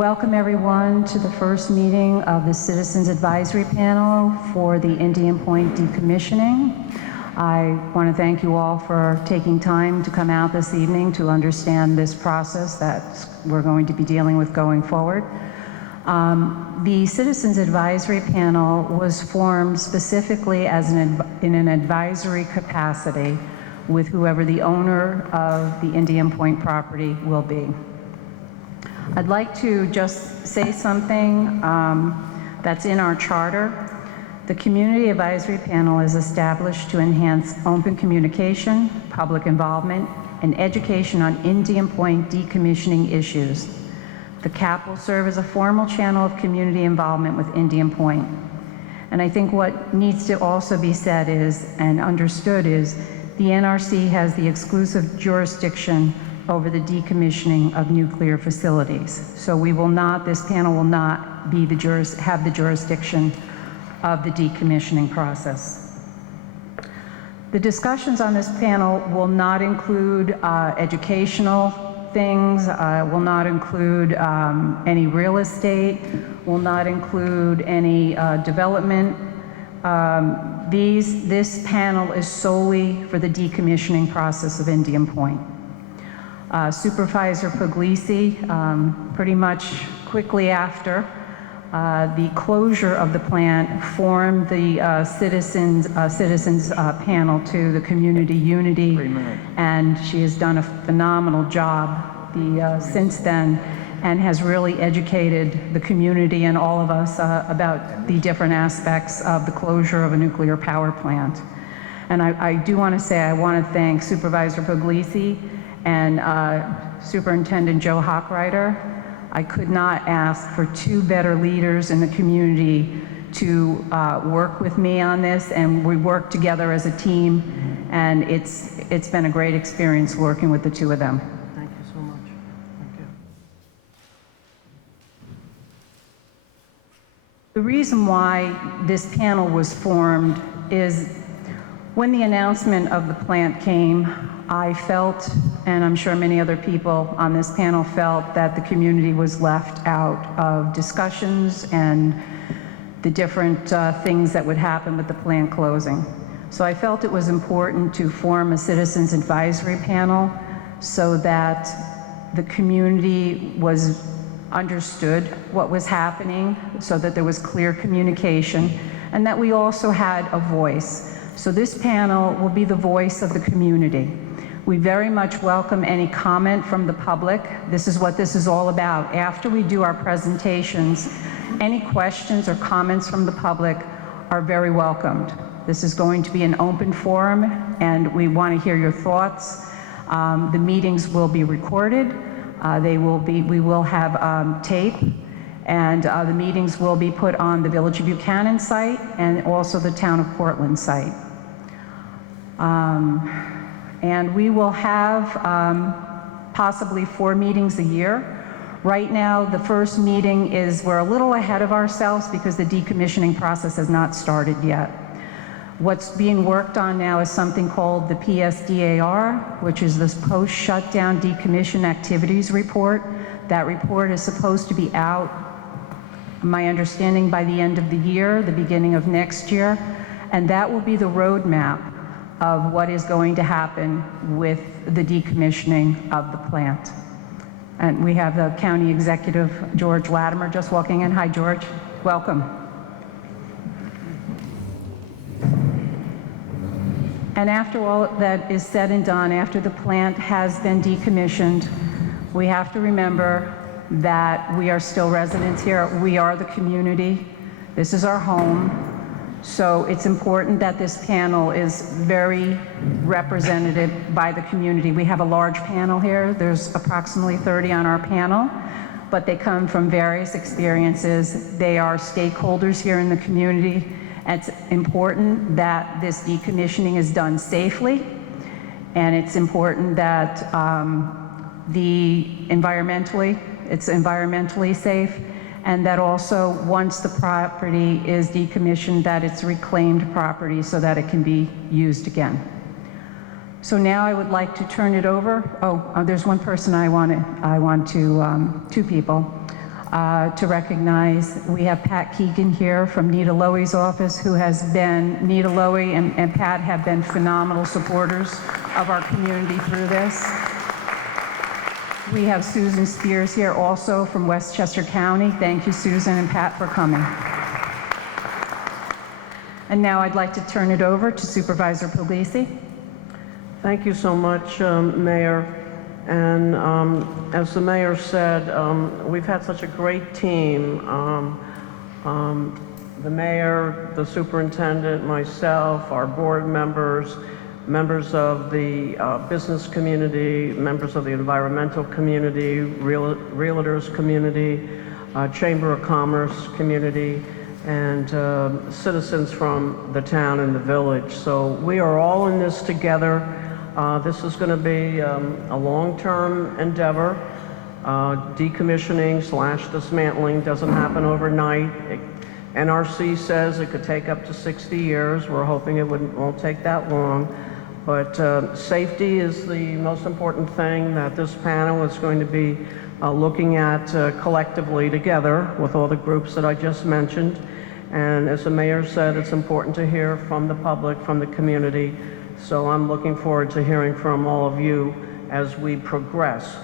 Welcome everyone to the first meeting of the Citizens Advisory Panel for the Indian Point Decommissioning. I want to thank you all for taking time to come out this evening to understand this process that we're going to be dealing with going forward. The Citizens Advisory Panel was formed specifically as in an advisory capacity with whoever the owner of the Indian Point property will be. I'd like to just say something that's in our charter. The Community Advisory Panel is established to enhance open communication, public involvement, and education on Indian Point decommissioning issues. The CAP will serve as a formal channel of community involvement with Indian Point. And I think what needs to also be said is, and understood is, the NRC has the exclusive jurisdiction over the decommissioning of nuclear facilities. So we will not, this panel will not be have the jurisdiction of the decommissioning process. The discussions on this panel will not include educational things, will not include any real estate, will not include any development. This panel is solely for the decommissioning process of Indian Point. Supervisor Puglisi, pretty much quickly after the closure of the plant, formed the citizens panel to the community unity, and she has done a phenomenal job since then, and has really educated the community and all of us about the different aspects of the closure of a nuclear power plant. And I do want to say I want to thank Supervisor Puglisi and Superintendent Joe Hochreiter. I could not ask for two better leaders in the community to work with me on this, and we work together as a team, and it's been a great experience working with the two of them. Thank you so much. Thank you. The reason why this panel was formed is when the announcement of the plant came, I felt, and I'm sure many other people on this panel felt, that the community was left out of discussions and the different things that would happen with the plant closing. So I felt it was important to form a citizens advisory panel so that the community was understood what was happening, so that there was clear communication, and that we also had a voice. So this panel will be the voice of the community. We very much welcome any comment from the public. This is what this is all about. After we do our presentations, any questions or comments from the public are very welcomed. This is going to be an open forum, and we want to hear your thoughts. The meetings will be recorded. We will have tape, and the meetings will be put on the Village of Buchanan site and also the Town of Portland site. And we will have possibly 4 meetings a year. Right now, the first meeting we're a little ahead of ourselves because the decommissioning process has not started yet. What's being worked on now is something called the PSDAR, which is this post-shutdown decommission activities report. That report is supposed to be out, my understanding, by the end of the year, the beginning of next year, and that will be the roadmap of what is going to happen with the decommissioning of the plant. And we have the County Executive, George Latimer, just walking in. Hi, George. Welcome. And after all that is said and done, after the plant has been decommissioned, we have to remember that we are still residents here. We are the community. This is our home. So it's important that this panel is very representative by the community. We have a large panel here. There's approximately 30 on our panel, but they come from various experiences. They are stakeholders here in the community. It's important that this decommissioning is done safely, and it's important that it's environmentally safe, and that also, once the property is decommissioned, that it's reclaimed property so that it can be used again. So now I would like to turn it over. There's one person two people. to recognize, we have Pat Keegan here from Nita Lowy's office, who has been, Nita Lowy and Pat have been phenomenal supporters of our community through this. We have Susan Spears here also from Westchester County. Thank you, Susan and Pat, for coming. And now I'd like to turn it over to Supervisor Puglisi. Thank you so much, Mayor. And as the mayor said, we've had such a great team. The mayor, the superintendent, myself, our board members, members of the business community, members of the environmental community, realtors community, Chamber of Commerce community, and citizens from the town and the village. So we are all in this together. This is going to be a long-term endeavor. Decommissioning / dismantling doesn't happen overnight. NRC says it could take up to 60 years. We're hoping it won't take that long. But safety is the most important thing that this panel is going to be looking at collectively together with all the groups that I just mentioned. And as the mayor said, it's important to hear from the public, from the community. So I'm looking forward to hearing from all of you as we progress.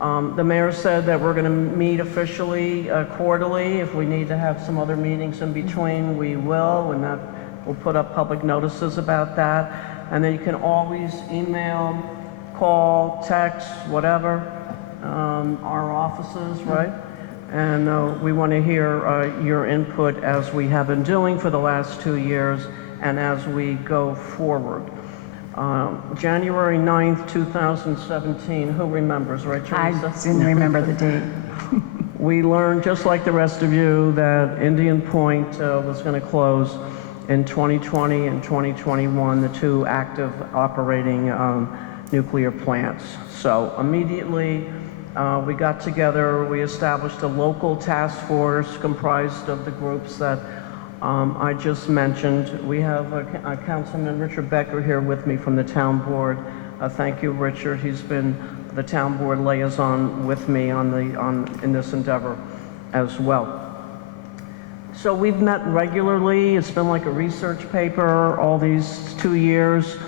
The mayor said that we're going to meet officially quarterly. If we need to have some other meetings in between, we will, and that we'll put up public notices about that. And then you can always email, call, text, whatever, our offices, right? And we want to hear your input as we have been doing for the last 2 years and as we go forward. January 9th, 2017, who remembers, right, Teresa? I didn't remember the date. We learned, just like the rest of you, that Indian Point was going to close in 2020 and 2021, the two active operating nuclear plants. So immediately we got together, we established a local task force comprised of the groups that I just mentioned. We have Councilman Richard Becker here with me from the town board. Thank you, Richard. He's been the town board liaison with me in this endeavor as well. So we've met regularly. It's been like a research paper all these 2 years.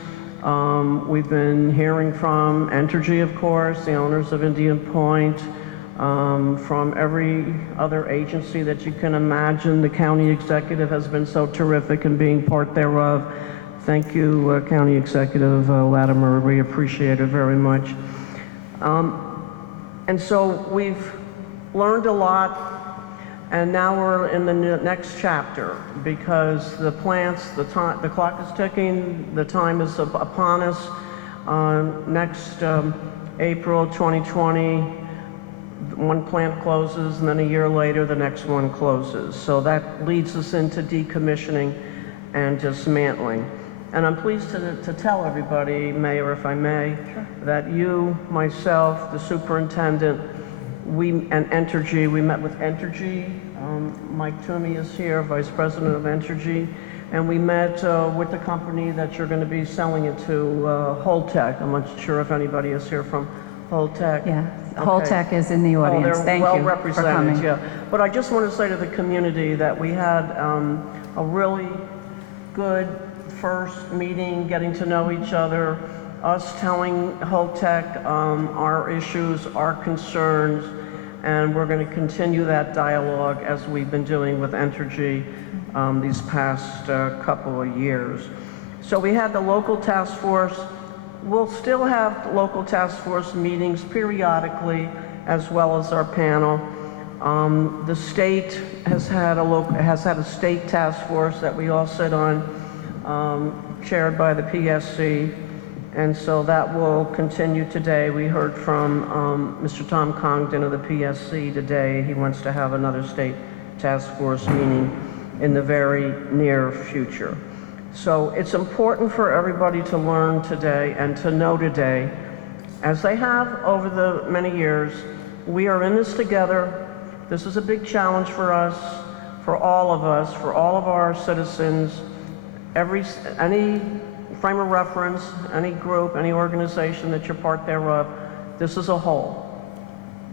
We've been hearing from Entergy, of course, the owners of Indian Point, from every other agency that you can imagine. The county executive has been so terrific in being part thereof. Thank you, County Executive Latimer. We appreciate it very much. And so we've learned a lot, and now we're in the next chapter because the plants, the clock is ticking, the time is upon us. Next April 2020, one plant closes, and then a year later, the next one closes. So that leads us into decommissioning and dismantling. And I'm pleased to tell everybody, Mayor, if I may, that you, myself, the superintendent, and Entergy, we met with Entergy. Mike Toomey is here, Vice President of Entergy. And we met with the company that you're going to be selling it to, Holtec. I'm not sure if anybody is here from Holtec. Yeah, Okay. Holtec is in the audience. Thank well you represented, for coming. Yeah. But I just want to say to the community that we had a really good first meeting, getting to know each other, us telling Holtec our issues, our concerns, and we're going to continue that dialogue as we've been doing with Entergy these past couple of years. So we had the local task force. We'll still have local task force meetings periodically, as well as our panel. The state has had a state task force that we all sit on, chaired by the PSC, and so that will continue today. We heard from Mr. Tom Congdon of the PSC today. He wants to have another state task force meeting in the very near future. So it's important for everybody to learn today and to know today, as they have over the many years, we are in this together. This is a big challenge for us, for all of us, for all of our citizens. Any frame of reference, any group, any organization that you're part thereof, this is a whole.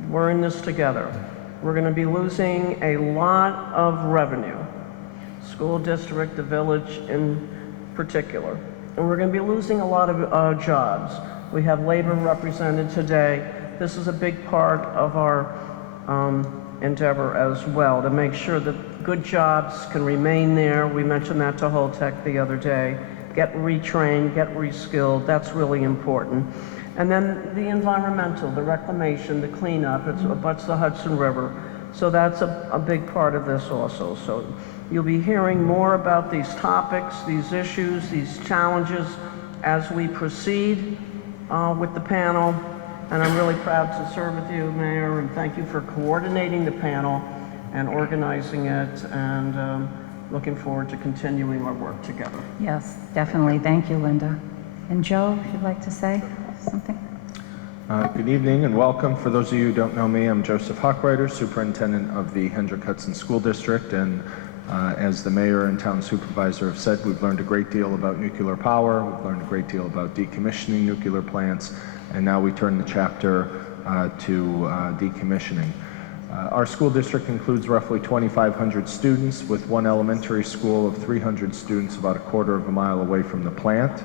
We're in this together. We're going to be losing a lot of revenue, school district, the village in particular. And we're going to be losing a lot of jobs. We have labor represented today. This is a big part of our endeavor as well, to make sure that good jobs can remain there. We mentioned that to Holtec the other day. Get retrained, get reskilled, that's really important. And then the environmental, the reclamation, the cleanup, it abuts the Hudson River. So that's a big part of this also. So you'll be hearing more about these topics, these issues, these challenges as we proceed with the panel. And I'm really proud to serve with you, Mayor, and thank you for coordinating the panel and organizing it, and looking forward to continuing our work together. Yes, definitely. Thank you, Linda. And Joe, if you'd like to say something? Good evening and welcome. For those of you who don't know me, I'm Joseph Huckrider, Superintendent of the Hendrick-Hudson School District, and as the Mayor and Town Supervisor have said, we've learned a great deal about nuclear power, we've learned a great deal about decommissioning nuclear plants, and now we turn the chapter to decommissioning. Our school district includes roughly 2,500 students, with one elementary school of 300 students about a quarter of a mile away from the plant.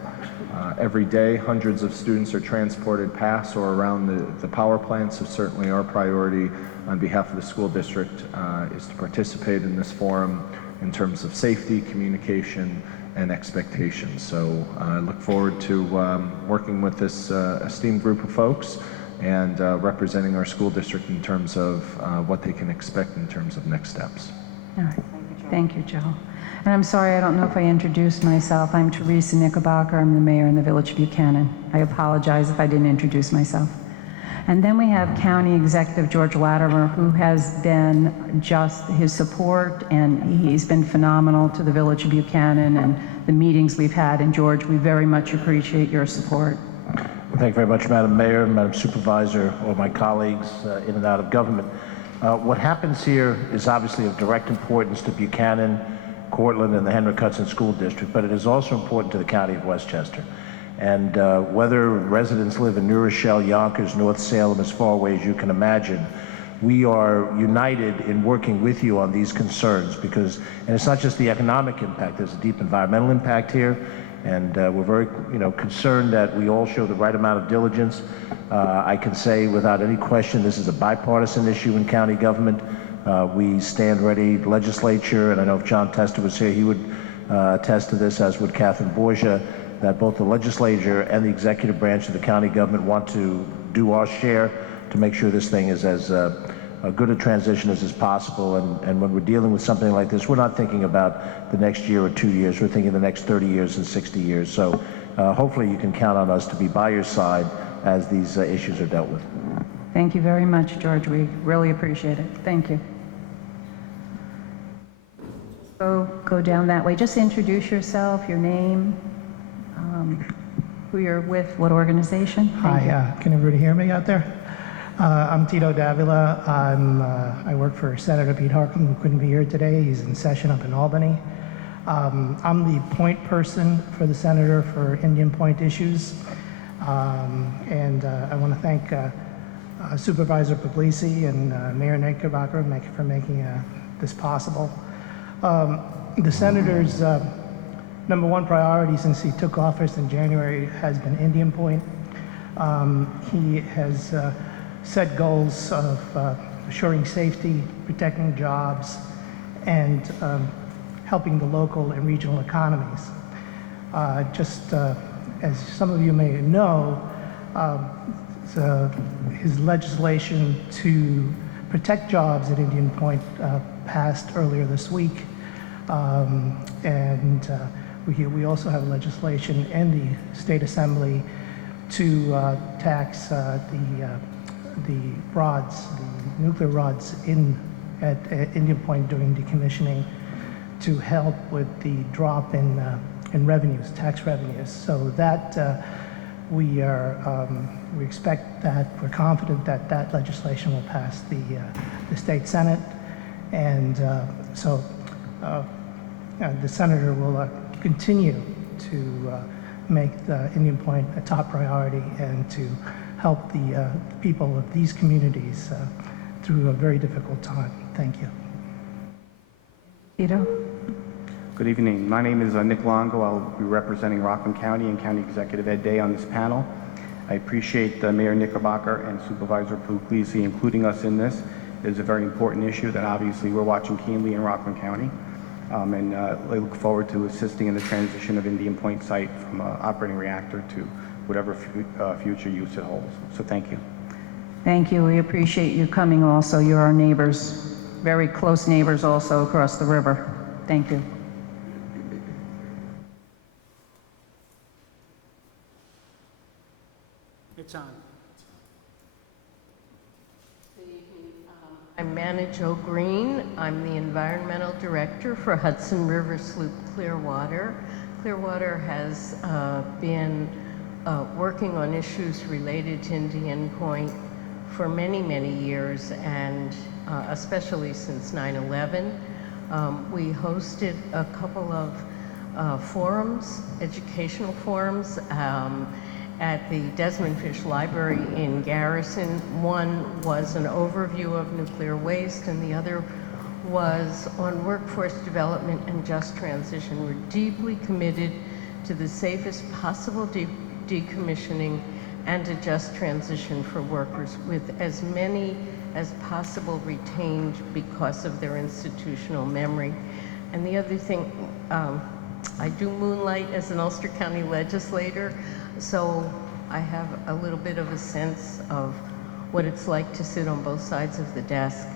Every day, hundreds of students are transported past or around the power plant, so certainly our priority on behalf of the school district is to participate in this forum in terms of safety, communication, and expectations. So I look forward to working with this esteemed group of folks and representing our school district in terms of what they can expect in terms of next steps. All right. Thank you, Joe. And I'm sorry, I don't know if I introduced myself. I'm Teresa Knickerbocker. I'm the mayor in the Village of Buchanan. I apologize if I didn't introduce myself. And then we have County Executive George Latimer, who has been just his support, and he's been phenomenal to the Village of Buchanan and the meetings we've had. And George, we very much appreciate your support. Well, thank you very much, Madam Mayor, Madam Supervisor, all my colleagues in and out of government. What happens here is obviously of direct importance to Buchanan, Cortland, and the Hendrick-Hudson School District, but it is also important to the County of Westchester. And whether residents live in New Rochelle, Yonkers, North Salem, as far away as you can imagine, we are united in working with you on these concerns because, and it's not just the economic impact, there's a deep environmental impact here, and we're very, concerned that we all show the right amount of diligence. I can say without any question, this is a bipartisan issue in county government. We stand ready, legislature, and I know if John Tester was here, he would attest to this, as would Catherine Borgia, that both the legislature and the executive branch of the county government want to do our share to make sure this thing is as good a transition as is possible. And when we're dealing with something like this, we're not thinking about the next year or 2 years, we're thinking the next 30 years and 60 years. So hopefully you can count on us to be by your side as these issues are dealt with. Thank you very much, George. We really appreciate it. Thank you. Go down that way. Just introduce yourself, your name, who you're with, what organization. Hi, can everybody hear me out there? I'm Tito Davila. I work for Senator Pete Harcum, who couldn't be here today. He's in session up in Albany. I'm the point person for the senator for Indian Point issues. And I want to thank Supervisor Puglisi and Mayor Knickerbocker for making this possible. The senator's number one priority since he took office in January has been Indian Point. He has set goals of assuring safety, protecting jobs, and helping the local and regional economies. As some of you may know, his legislation to protect jobs at Indian Point passed earlier this week. We also have legislation in the State Assembly to tax the rods, the nuclear rods at Indian Point during decommissioning to help with the drop in revenues, tax revenues. So that we expect that, we're confident that that legislation will pass the State Senate, and so the senator will continue to make the Indian Point a top priority and to help the people of these communities through a very difficult time. Thank you. Tito? Good evening. My name is Nick Longo. I'll be representing Rockland County and County Executive Ed Day on this panel. I appreciate Mayor Knickerbocker and Supervisor Puglisi including us in this. It is a very important issue that obviously we're watching keenly in Rockland County. I look forward to assisting in the transition of Indian Point site from an operating reactor to whatever future use it holds. So thank you. Thank you. We appreciate you coming also. You're our neighbors, very close neighbors also across the river. Thank you. It's on. Good evening. I'm Manna Jo Green. I'm the Environmental Director for Hudson River Sloop Clearwater. Clearwater has been working on issues related to Indian Point for many, many years, and especially since 9/11. We hosted a couple of forums, educational forums, at the Desmond Fish Library in Garrison. One was an overview of nuclear waste, and the other was on workforce development and just transition. We're deeply committed to the safest possible decommissioning and a just transition for workers, with as many as possible retained because of their institutional memory. And the other thing, I do moonlight as an Ulster County legislator, so I have a little bit of a sense of what it's like to sit on both sides of the desk.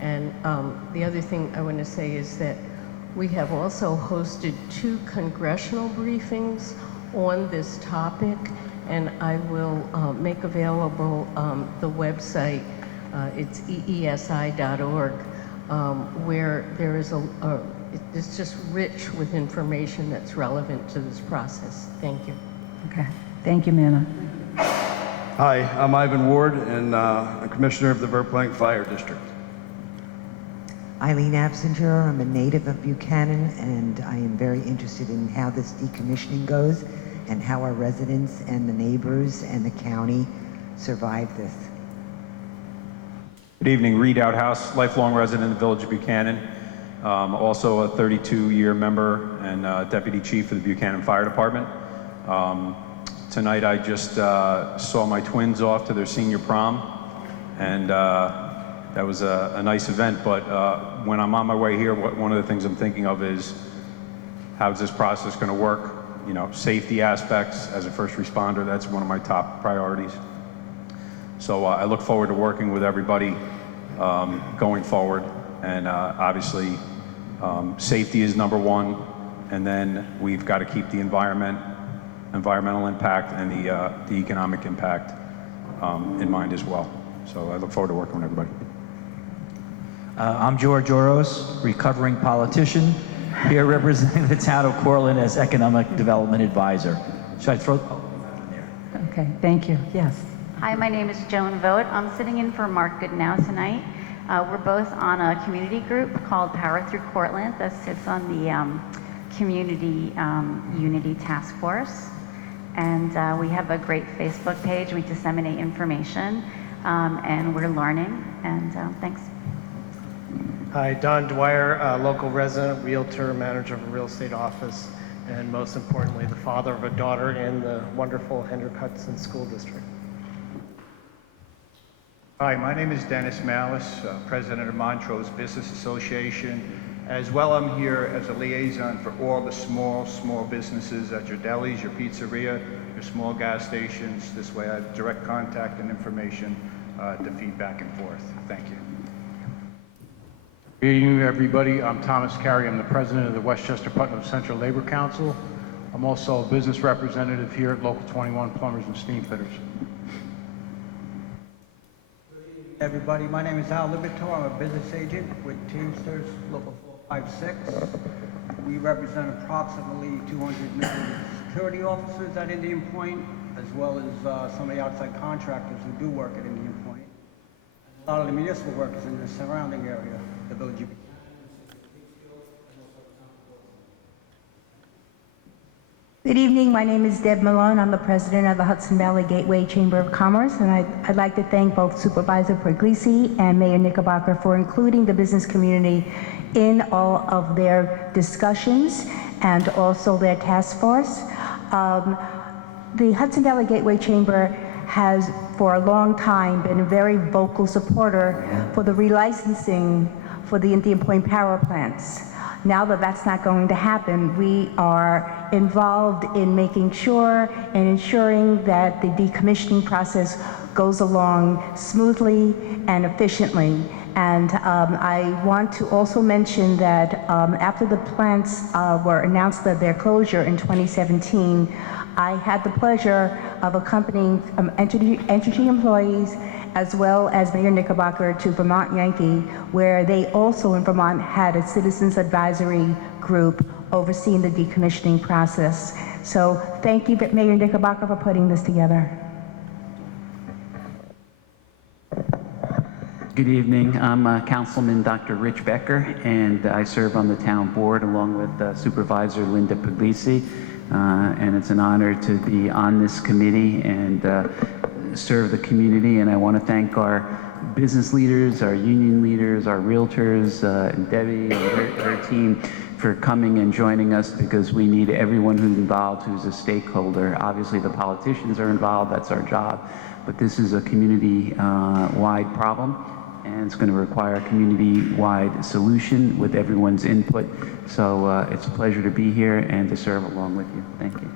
And the other thing I want to say is that we have also hosted 2 congressional briefings on this topic, and I will make available the website. It's eesi.org, where there is it's just rich with information that's relevant to this process. Thank you. Okay. Thank you, Manna. Hi, I'm Ivan Ward, and I'm Commissioner of the Verplank Fire District. Eileen Absinger, I'm a native of Buchanan, and I am very interested in how this decommissioning goes and how our residents and the neighbors and the county survive this. Good evening, Reed Outhouse, lifelong resident of the Village of Buchanan, also a 32-year member and Deputy Chief of the Buchanan Fire Department. Tonight I just saw my twins off to their senior prom, and that was a nice event, but when I'm on my way here, one of the things I'm thinking of is how's this process going to work? You know, safety aspects as a first responder, that's one of my top priorities. So I look forward to working with everybody going forward, and obviously safety is number one, and then we've got to keep the environmental impact and the economic impact in mind as well. So I look forward to working with everybody. I'm George Oros, recovering politician, here representing the town of Cortland as Economic Development Advisor. Should I throw? Okay. Thank you. Yes. Hi, my name is Joan Vogt. I'm sitting in for Mark Goodnow tonight. We're both on a community group called Power Through Cortland that sits on the Community Unity Task Force. And we have a great Facebook page. We disseminate information, and we're learning. And thanks. Hi, Don Dwyer, local resident, realtor, manager of a real estate office, and most importantly, the father of a daughter in the wonderful Hendrick Hudson School District. Hi, my name is Dennis Malice, president of Montrose Business Association. As well, I'm here as a liaison for all the small businesses at your delis, your pizzeria, your small gas stations. This way I have direct contact and information to feed back and forth. Thank you. Good evening, everybody. I'm Thomas Carey. I'm the president of the Westchester Putnam Central Labor Council. I'm also a business representative here at Local 21 Plumbers and Steam Fitters. Everybody, my name is Al Libitor. I'm a business agent with Teamsters Local 456. We represent approximately 200 million security officers at Indian Point, as well as some of the outside contractors who do work at Indian Point. A lot of the municipal workers in the surrounding area, the Village of Buchanan, Good evening. My name is Deb Malone. I'm the president of the Hudson Valley Gateway Chamber of Commerce, and I'd like to thank both Supervisor Puglisi and Mayor Knickerbocker for including the business community in all of their discussions and also their task force. The Hudson Valley Gateway Chamber has for a long time been a very vocal supporter for the relicensing for the Indian Point power plants. Now that that's not going to happen, we are involved in making sure and ensuring that the decommissioning process goes along smoothly and efficiently. And I want to also mention that after the plants were announced that their closure in 2017, I had the pleasure of accompanying Entergy employees as well as Mayor Knickerbocker to Vermont Yankee, where they also in Vermont had a citizens advisory group overseeing the decommissioning process. So thank you, Mayor Knickerbocker, for putting this together. Good evening. I'm Councilman Dr. Rich Becker, and I serve on the town board along with Supervisor Linda Puglisi. And it's an honor to be on this committee and serve the community. And I want to thank our business leaders, our union leaders, our realtors, and Debbie and her team for coming and joining us, because we need everyone who's involved, who's a stakeholder. Obviously, the politicians are involved, that's our job, but this is a community-wide problem, and it's going to require a community-wide solution with everyone's input. So it's a pleasure to be here and to serve along with you. Thank you.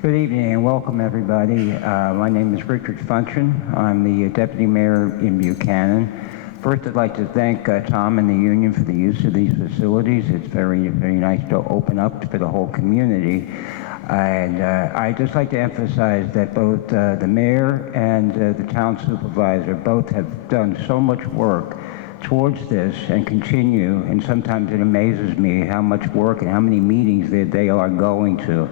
Good evening and welcome, everybody. My name is Richard Funchen. I'm the Deputy Mayor in Buchanan. First, I'd like to thank Tom and the union for the use of these facilities. It's very, very nice to open up for the whole community. And I'd just like to emphasize that both the mayor and the town supervisor both have done so much work towards this and continue, and sometimes it amazes me how much work and how many meetings that they are going to.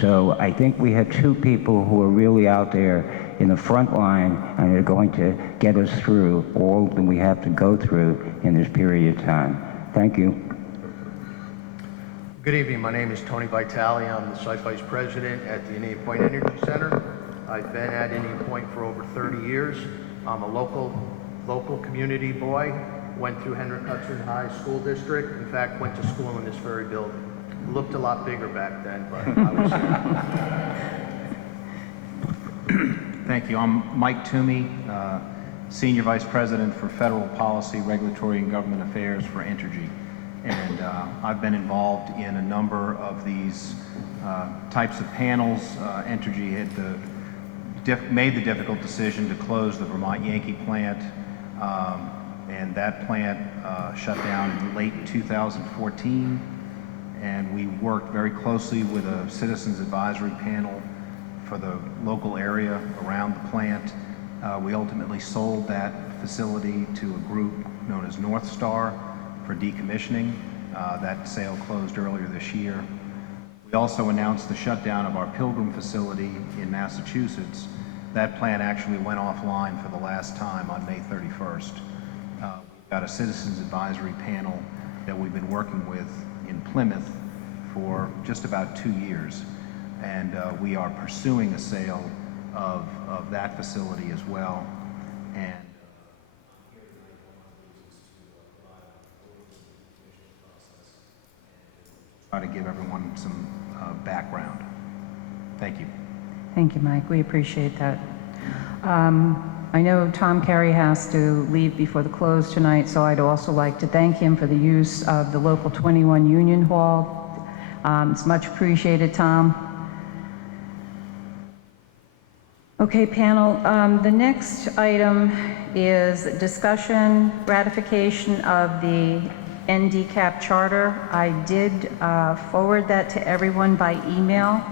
So I think we have two people who are really out there in the front line and are going to get us through all that we have to go through in this period of time. Thank you. Good evening. My name is Tony Vitale. I'm the Site Vice President at the Indian Point Energy Center. I've been at Indian Point for over 30 years. I'm a local community boy. Went through Hendrick Hudson High School District. In fact, went to school in this very building. Looked a lot bigger back then, but I was here. Thank you. I'm Mike Toomey, Senior Vice President for Federal Policy, Regulatory, and Government Affairs for Entergy. And I've been involved in a number of these types of panels. Entergy had made the difficult decision to close the Vermont Yankee plant, and that plant shut down in late 2014. And we worked very closely with a citizens advisory panel for the local area around the plant. We ultimately sold that facility to a group known as North Star for decommissioning. That sale closed earlier this year. We also announced the shutdown of our Pilgrim facility in Massachusetts. That plant actually went offline for the last time on May 31st. We've got a citizens advisory panel that we've been working with in Plymouth for just about 2 years. And we are pursuing a sale of that facility as well. And try to give everyone some background. Thank you. Thank you, Mike. We appreciate that. I know Tom Carey has to leave before the close tonight, so I'd also like to thank him for the use of the local 21 Union Hall. It's much appreciated, Tom. Okay, panel, the next item is discussion, ratification of the NDCAP charter. I did forward that to everyone by email.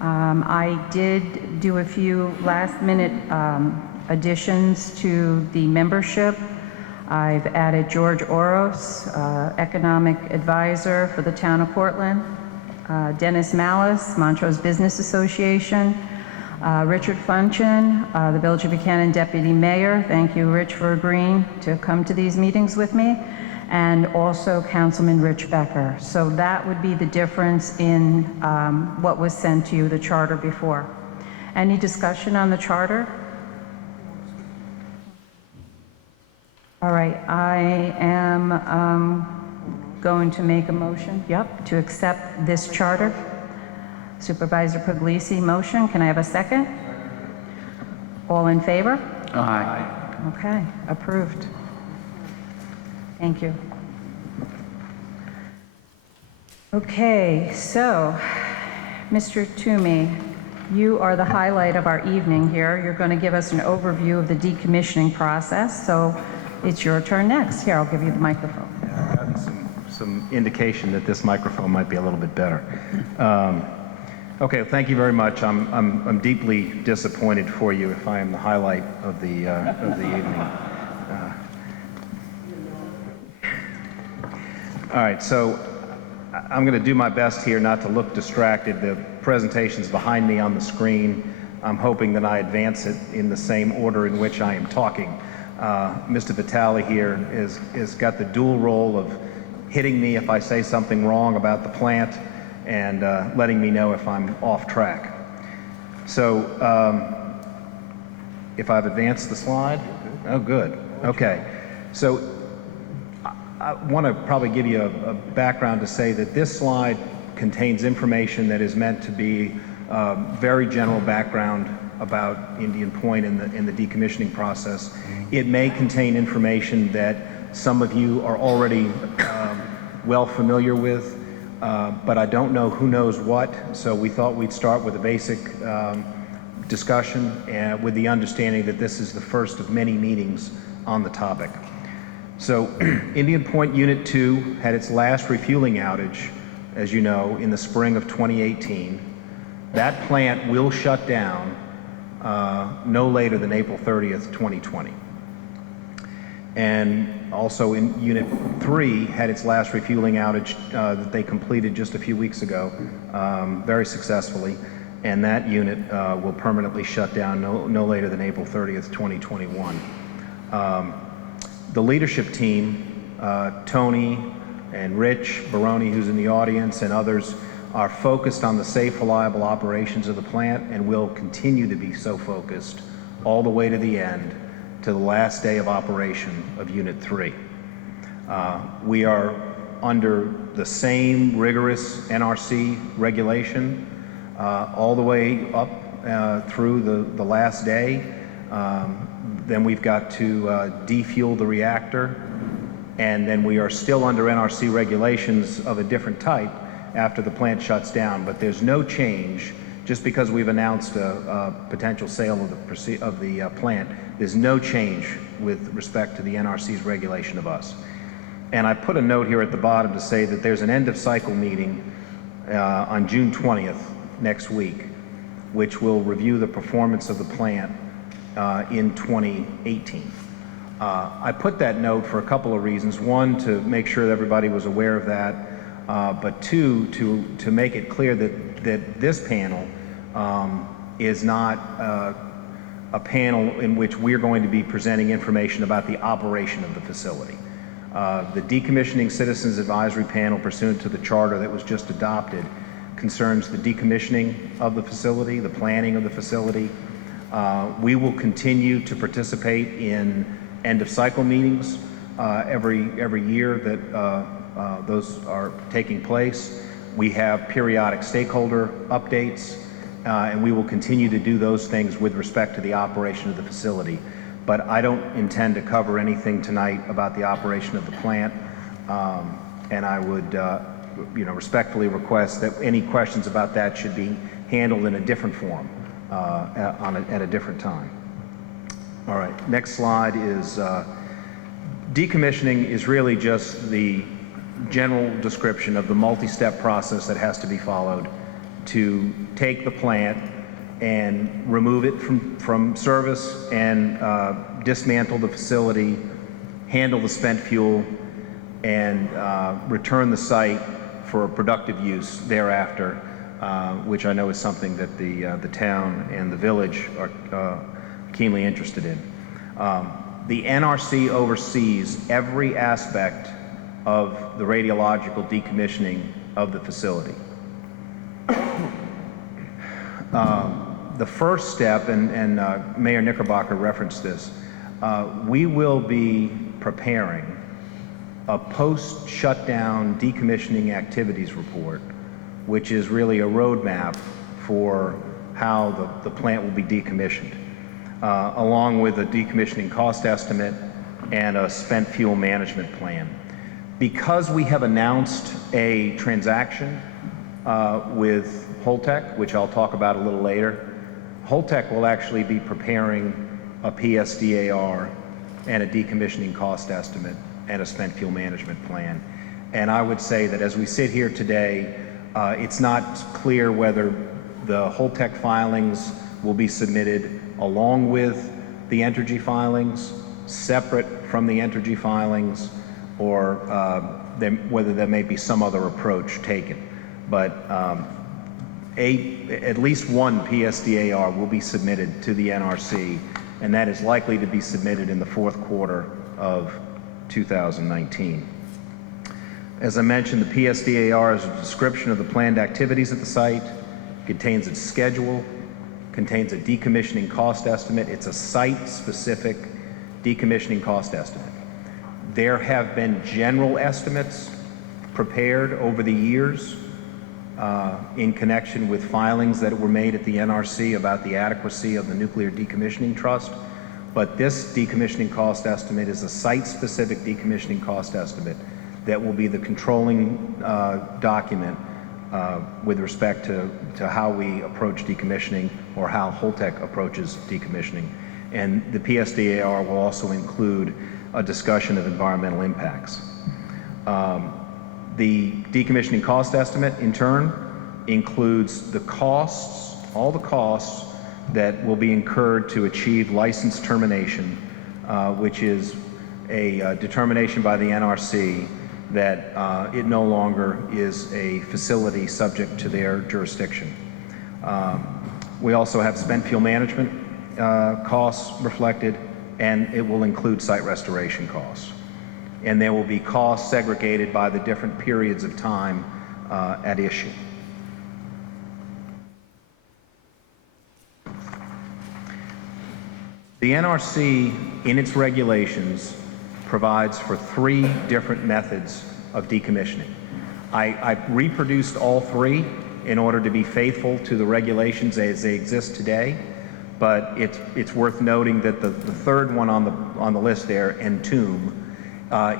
I did do a few last-minute additions to the membership. I've added George Oros, Economic Advisor for the Town of Cortland, Dennis Malice, Montrose Business Association, Richard Funchen, the Village of Buchanan Deputy Mayor. Thank you, Rich, for agreeing to come to these meetings with me. and also Councilman Rich Becker. So that would be the difference in what was sent to you, the charter before. Any discussion on the charter? All right, I am going to make a motion, to accept this charter. Supervisor Puglisi, motion. Can I have a second? All in favor? Aye. Okay, approved. Thank you. Okay, so, Mr. Toomey, you are the highlight of our evening here. You're going to give us an overview of the decommissioning process, so it's your turn next. Here, I'll give you the microphone. I've gotten some indication that this microphone might be a little bit better. Okay, thank you very much. I'm deeply disappointed for you if I am the highlight of the evening. All right, so I'm going to do my best here not to look distracted. The presentation's behind me on the screen. I'm hoping that I advance it in the same order in which I am talking. Mr. Vitale here has got the dual role of hitting me if I say something wrong about the plant and letting me know if I'm off track. So if I've advanced the slide, oh good, okay. So I want to probably give you a background to say that this slide contains information that is meant to be very general background about Indian Point in the decommissioning process. It may contain information that some of you are already well familiar with, but I don't know who knows what, so we thought we'd start with a basic discussion and with the understanding that this is the first of many meetings on the topic. So Indian Point Unit 2 had its last refueling outage, as you know, in the spring of 2018. That plant will shut down no later than April 30th, 2020. And also in Unit 3 had its last refueling outage that they completed just a few weeks ago, very successfully, and that unit will permanently shut down no later than April 30th, 2021. The leadership team, Tony and Rich Baroni, who's in the audience, and others, are focused on the safe, reliable operations of the plant and will continue to be so focused all the way to the end, to the last day of operation of Unit 3. We are under the same rigorous NRC regulation all the way up through the last day. Then we've got to defuel the reactor, and then we are still under NRC regulations of a different type after the plant shuts down. But there's no change just because we've announced a potential sale of the plant. There's no change with respect to the NRC's regulation of us. And I put a note here at the bottom to say that there's an end of cycle meeting on June 20th next week, which will review the performance of the plant in 2018. I put that note for a couple of reasons. One, to make sure that everybody was aware of that, but two, to make it clear that this panel is not a panel in which we're going to be presenting information about the operation of the facility. The Decommissioning Citizens Advisory Panel, pursuant to the charter that was just adopted, concerns the decommissioning of the facility, the planning of the facility. We will continue to participate in end-of-cycle meetings every year that those are taking place. We have periodic stakeholder updates, and we will continue to do those things with respect to the operation of the facility. But I don't intend to cover anything tonight about the operation of the plant, and I would respectfully request that any questions about that should be handled in a different form at a different time. All right, next slide is decommissioning is really just the general description of the multi-step process that has to be followed to take the plant and remove it from service and dismantle the facility, handle the spent fuel, and return the site for productive use thereafter, which I know is something that the town and the village are keenly interested in. The NRC oversees every aspect of the radiological decommissioning of the facility. The first step, and Mayor Knickerbocker referenced this, we will be preparing a post-shutdown decommissioning activities report, which is really a roadmap for how the plant will be decommissioned, along with a decommissioning cost estimate and a spent fuel management plan. Because we have announced a transaction with Holtec, which I'll talk about a little later, Holtec will actually be preparing a PSDAR and a decommissioning cost estimate and a spent fuel management plan. And I would say that as we sit here today, it's not clear whether the Holtec filings will be submitted along with the Entergy filings, separate from the Entergy filings, or whether there may be some other approach taken. But at least one PSDAR will be submitted to the NRC, and that is likely to be submitted in the fourth quarter of 2019. As I mentioned, the PSDAR is a description of the planned activities at the site, contains its schedule, contains a decommissioning cost estimate. It's a site-specific decommissioning cost estimate. There have been general estimates prepared over the years in connection with filings that were made at the NRC about the adequacy of the Nuclear Decommissioning Trust, but this decommissioning cost estimate is a site-specific decommissioning cost estimate that will be the controlling document with respect to how we approach decommissioning, or how Holtec approaches decommissioning. And the PSDAR will also include a discussion of environmental impacts. The decommissioning cost estimate, in turn, includes the costs, all the costs that will be incurred to achieve license termination, which is a determination by the NRC that it no longer is a facility subject to their jurisdiction. We also have spent fuel management costs reflected, and it will include site restoration costs. And there will be costs segregated by the different periods of time at issue. The NRC, in its regulations, provides for 3 different methods of decommissioning. I reproduced all 3 in order to be faithful to the regulations as they exist today, but it's worth noting that the third one on the list there, entomb,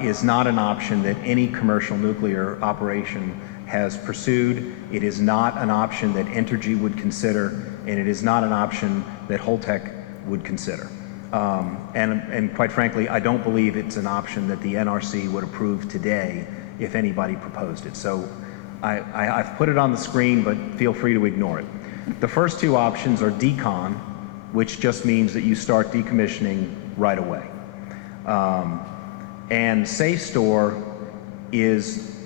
is not an option that any commercial nuclear operation has pursued. It is not an option that Entergy would consider, and it is not an option that Holtec would consider. And quite frankly, I don't believe it's an option that the NRC would approve today if anybody proposed it. So I've put it on the screen, but feel free to ignore it. The first 2 options are decon, which just means that you start decommissioning right away. And safe store is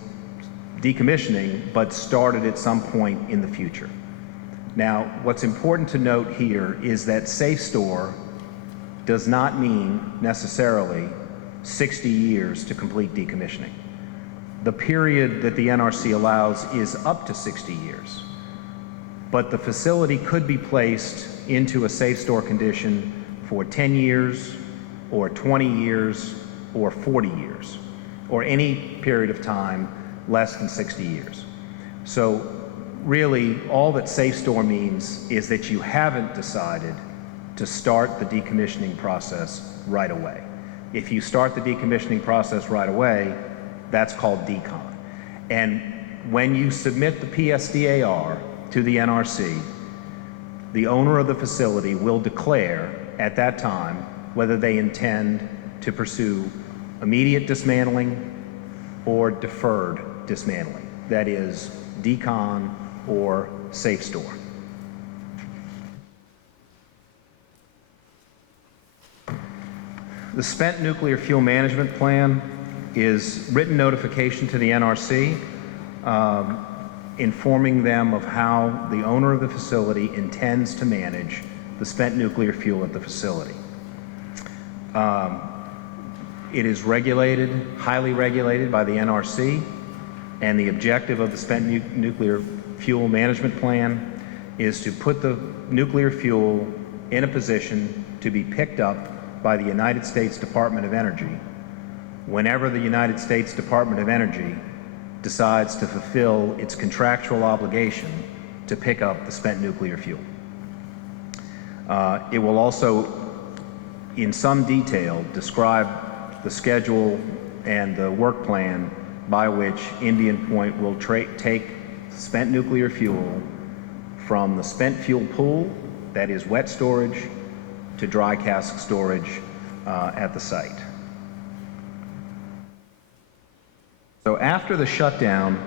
decommissioning, but started at some point in the future. Now, what's important to note here is that safe store does not mean necessarily 60 years to complete decommissioning. The period that the NRC allows is up to 60 years, but the facility could be placed into a safe store condition for 10 years, or 20 years, or 40 years, or any period of time less than 60 years. So really, all that safe store means is that you haven't decided to start the decommissioning process right away. If you start the decommissioning process right away, that's called decon. And when you submit the PSDAR to the NRC, the owner of the facility will declare at that time whether they intend to pursue immediate dismantling or deferred dismantling. That is, decon or safe store. The Spent Nuclear Fuel Management Plan is written notification to the NRC, informing them of how the owner of the facility intends to manage the spent nuclear fuel at the facility. It is regulated, highly regulated by the NRC, and the objective of the spent nuclear fuel management plan is to put the nuclear fuel in a position to be picked up by the United States Department of Energy whenever the United States Department of Energy decides to fulfill its contractual obligation to pick up the spent nuclear fuel. It will also, in some detail, describe the schedule and the work plan by which Indian Point will take spent nuclear fuel from the spent fuel pool, that is wet storage, to dry cask storage at the site. So after the shutdown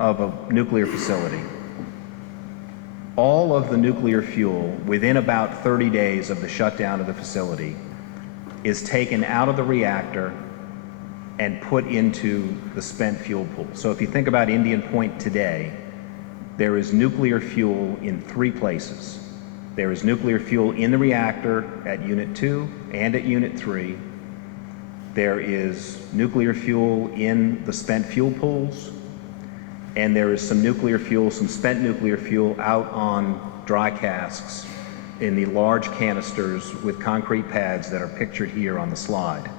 of a nuclear facility, all of the nuclear fuel within about 30 days of the shutdown of the facility is taken out of the reactor and put into the spent fuel pool. So if you think about Indian Point today, there is nuclear fuel in 3 places. There is nuclear fuel in the reactor at Unit 2 and at Unit 3. There is nuclear fuel in the spent fuel pools, and there is some nuclear fuel, some spent nuclear fuel out on dry casks in the large canisters with concrete pads that are pictured here on the slide.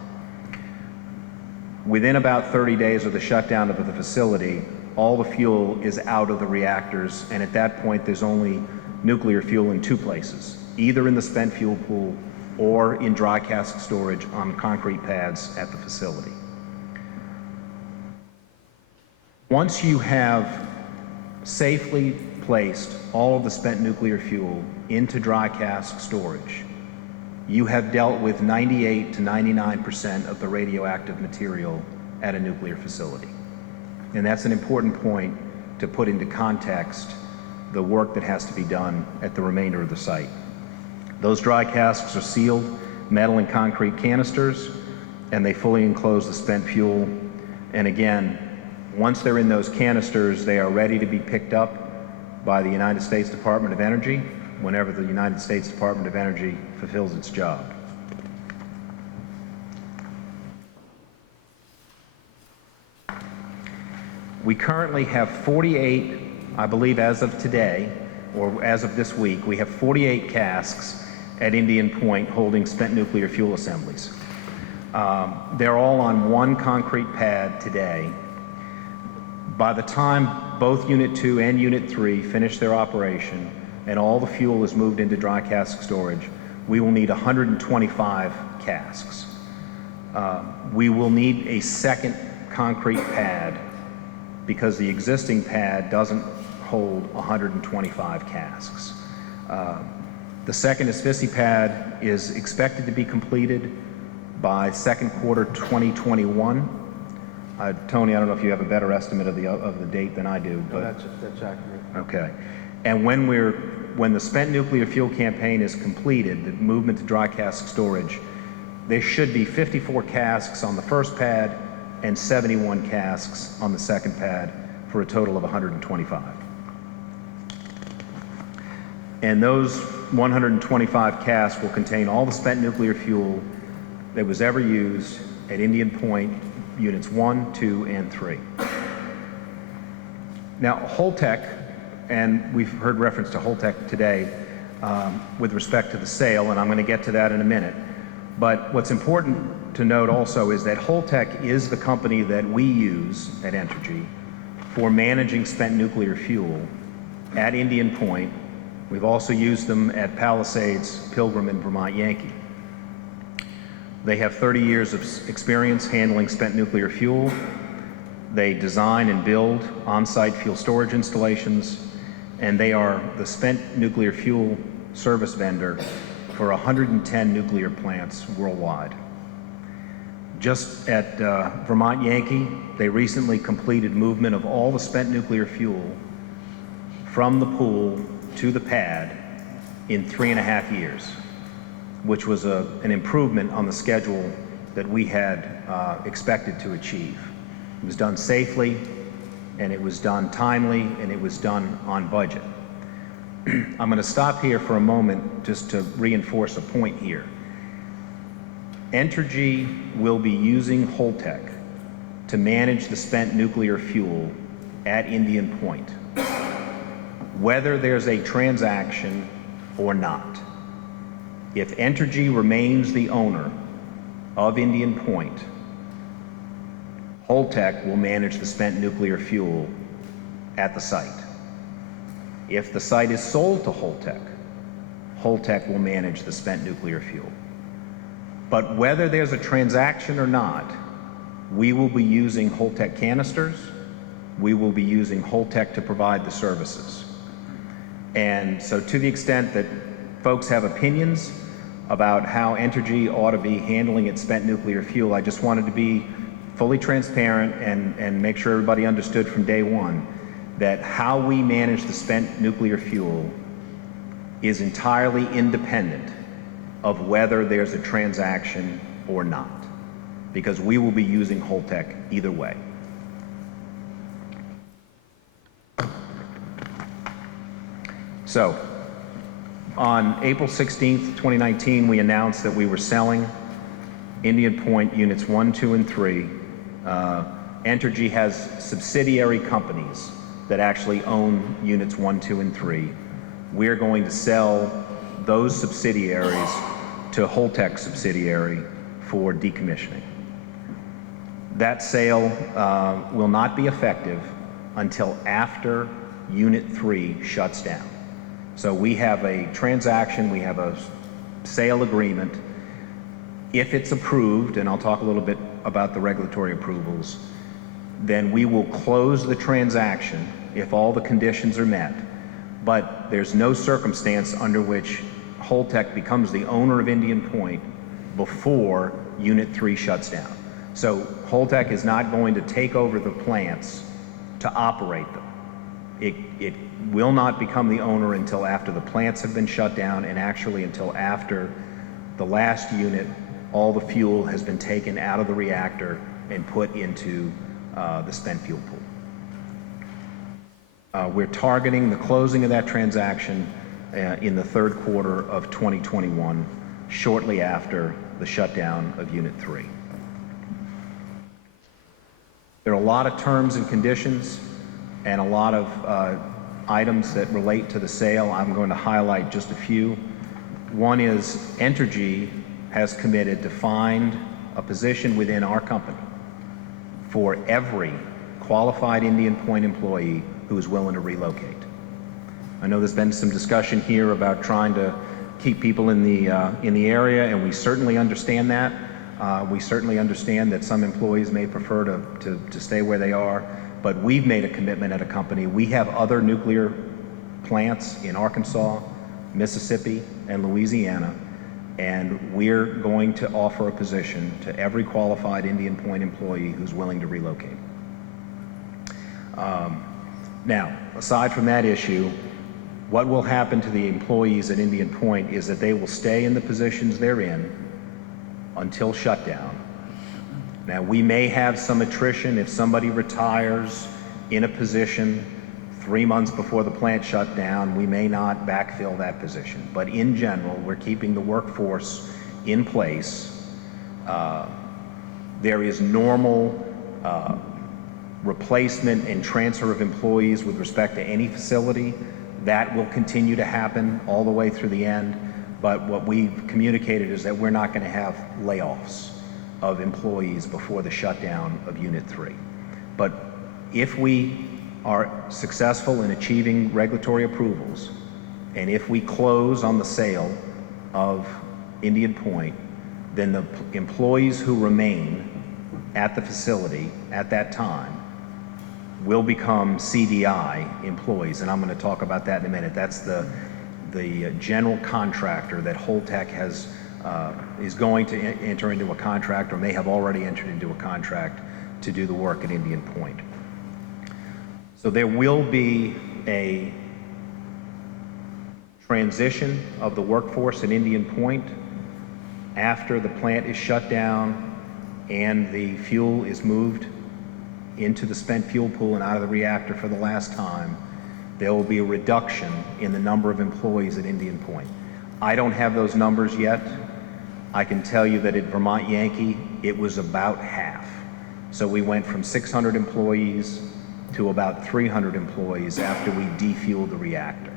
Within about 30 days of the shutdown of the facility, all the fuel is out of the reactors, and at that point there's only nuclear fuel in 2 places, either in the spent fuel pool or in dry cask storage on concrete pads at the facility. Once you have safely placed all of the spent nuclear fuel into dry cask storage, you have dealt with 98 to 99% of the radioactive material at a nuclear facility. And that's an important point to put into context the work that has to be done at the remainder of the site. Those dry casks are sealed metal and concrete canisters, and they fully enclose the spent fuel. And again, once they're in those canisters, they are ready to be picked up by the United States Department of Energy whenever the United States Department of Energy fulfills its job. We currently have 48, I believe as of today, or as of this week, we have 48 casks at Indian Point holding spent nuclear fuel assemblies. They're all on one concrete pad today. By the time both Unit 2 and Unit 3 finish their operation and all the fuel is moved into dry cask storage, we will need 125 casks. We will need a second concrete pad because the existing pad doesn't hold 125 casks. The second asphyxia pad is expected to be completed by second quarter 2021. Tony, I don't know if you have a better estimate of the date than I do, but that's accurate. Okay. And when the spent nuclear fuel campaign is completed, the movement to dry cask storage, there should be 54 casks on the first pad and 71 casks on the second pad for a total of 125. And those 125 casks will contain all the spent nuclear fuel that was ever used at Indian Point Units 1, 2, and 3. Now, Holtec, and we've heard reference to Holtec today with respect to the sale, and I'm going to get to that in a minute. But what's important to note also is that Holtec is the company that we use at Entergy for managing spent nuclear fuel at Indian Point. We've also used them at Palisades, Pilgrim, and Vermont Yankee. They have 30 years of experience handling spent nuclear fuel. They design and build on-site fuel storage installations, and they are the spent nuclear fuel service vendor for 110 nuclear plants worldwide. Just at Vermont Yankee, they recently completed movement of all the spent nuclear fuel from the pool to the pad in 3.5 years, which was an improvement on the schedule that we had expected to achieve. It was done safely, and it was done timely, and it was done on budget. I'm going to stop here for a moment just to reinforce a point here. Entergy will be using Holtec to manage the spent nuclear fuel at Indian Point, whether there's a transaction or not. If Entergy remains the owner of Indian Point, Holtec will manage the spent nuclear fuel at the site. If the site is sold to Holtec, Holtec will manage the spent nuclear fuel. But whether there's a transaction or not, we will be using Holtec canisters. We will be using Holtec to provide the services. And so to the extent that folks have opinions about how Entergy ought to be handling its spent nuclear fuel, I just wanted to be fully transparent and make sure everybody understood from day one that how we manage the spent nuclear fuel is entirely independent of whether there's a transaction or not, because we will be using Holtec either way. So, on April 16th, 2019, we announced that we were selling Indian Point Units 1, 2, and 3. Entergy has subsidiary companies that actually own Units 1, 2, and 3. We're going to sell those subsidiaries to Holtec subsidiary for decommissioning. That sale will not be effective until after Unit 3 shuts down. So we have a transaction, we have a sale agreement. If it's approved, and I'll talk a little bit about the regulatory approvals, then we will close the transaction if all the conditions are met. But there's no circumstance under which Holtec becomes the owner of Indian Point before Unit 3 shuts down. So Holtec is not going to take over the plants to operate them. It will not become the owner until after the plants have been shut down, and actually until after the last unit, all the fuel has been taken out of the reactor and put into the spent fuel pool. We're targeting the closing of that transaction in the third quarter of 2021, shortly after the shutdown of Unit 3. There are a lot of terms and conditions and a lot of items that relate to the sale. I'm going to highlight just a few. One is Entergy has committed to find a position within our company for every qualified Indian Point employee who is willing to relocate. I know there's been some discussion here about trying to keep people in the area, and we certainly understand that. We certainly understand that some employees may prefer to stay where they are, but we've made a commitment at a company. We have other nuclear plants in Arkansas, Mississippi, and Louisiana, and we're going to offer a position to every qualified Indian Point employee who's willing to relocate. Now, aside from that issue, what will happen to the employees at Indian Point is that they will stay in the positions they're in until shutdown. Now, we may have some attrition if somebody retires in a position 3 months before the plant shut down. We may not backfill that position, but in general, we're keeping the workforce in place. There is normal replacement and transfer of employees with respect to any facility. That will continue to happen all the way through the end, but what we've communicated is that we're not going to have layoffs of employees before the shutdown of Unit 3. But if we are successful in achieving regulatory approvals, and if we close on the sale of Indian Point, then the employees who remain at the facility at that time will become CDI employees, and I'm going to talk about that in a minute. That's the general contractor that Holtec has is going to enter into a contract, or may have already entered into a contract to do the work at Indian Point. So there will be a transition of the workforce at Indian Point after the plant is shut down and the fuel is moved into the spent fuel pool and out of the reactor for the last time. There will be a reduction in the number of employees at Indian Point. I don't have those numbers yet. I can tell you that at Vermont Yankee, it was about half. So we went from 600 employees to about 300 employees after we defueled the reactor.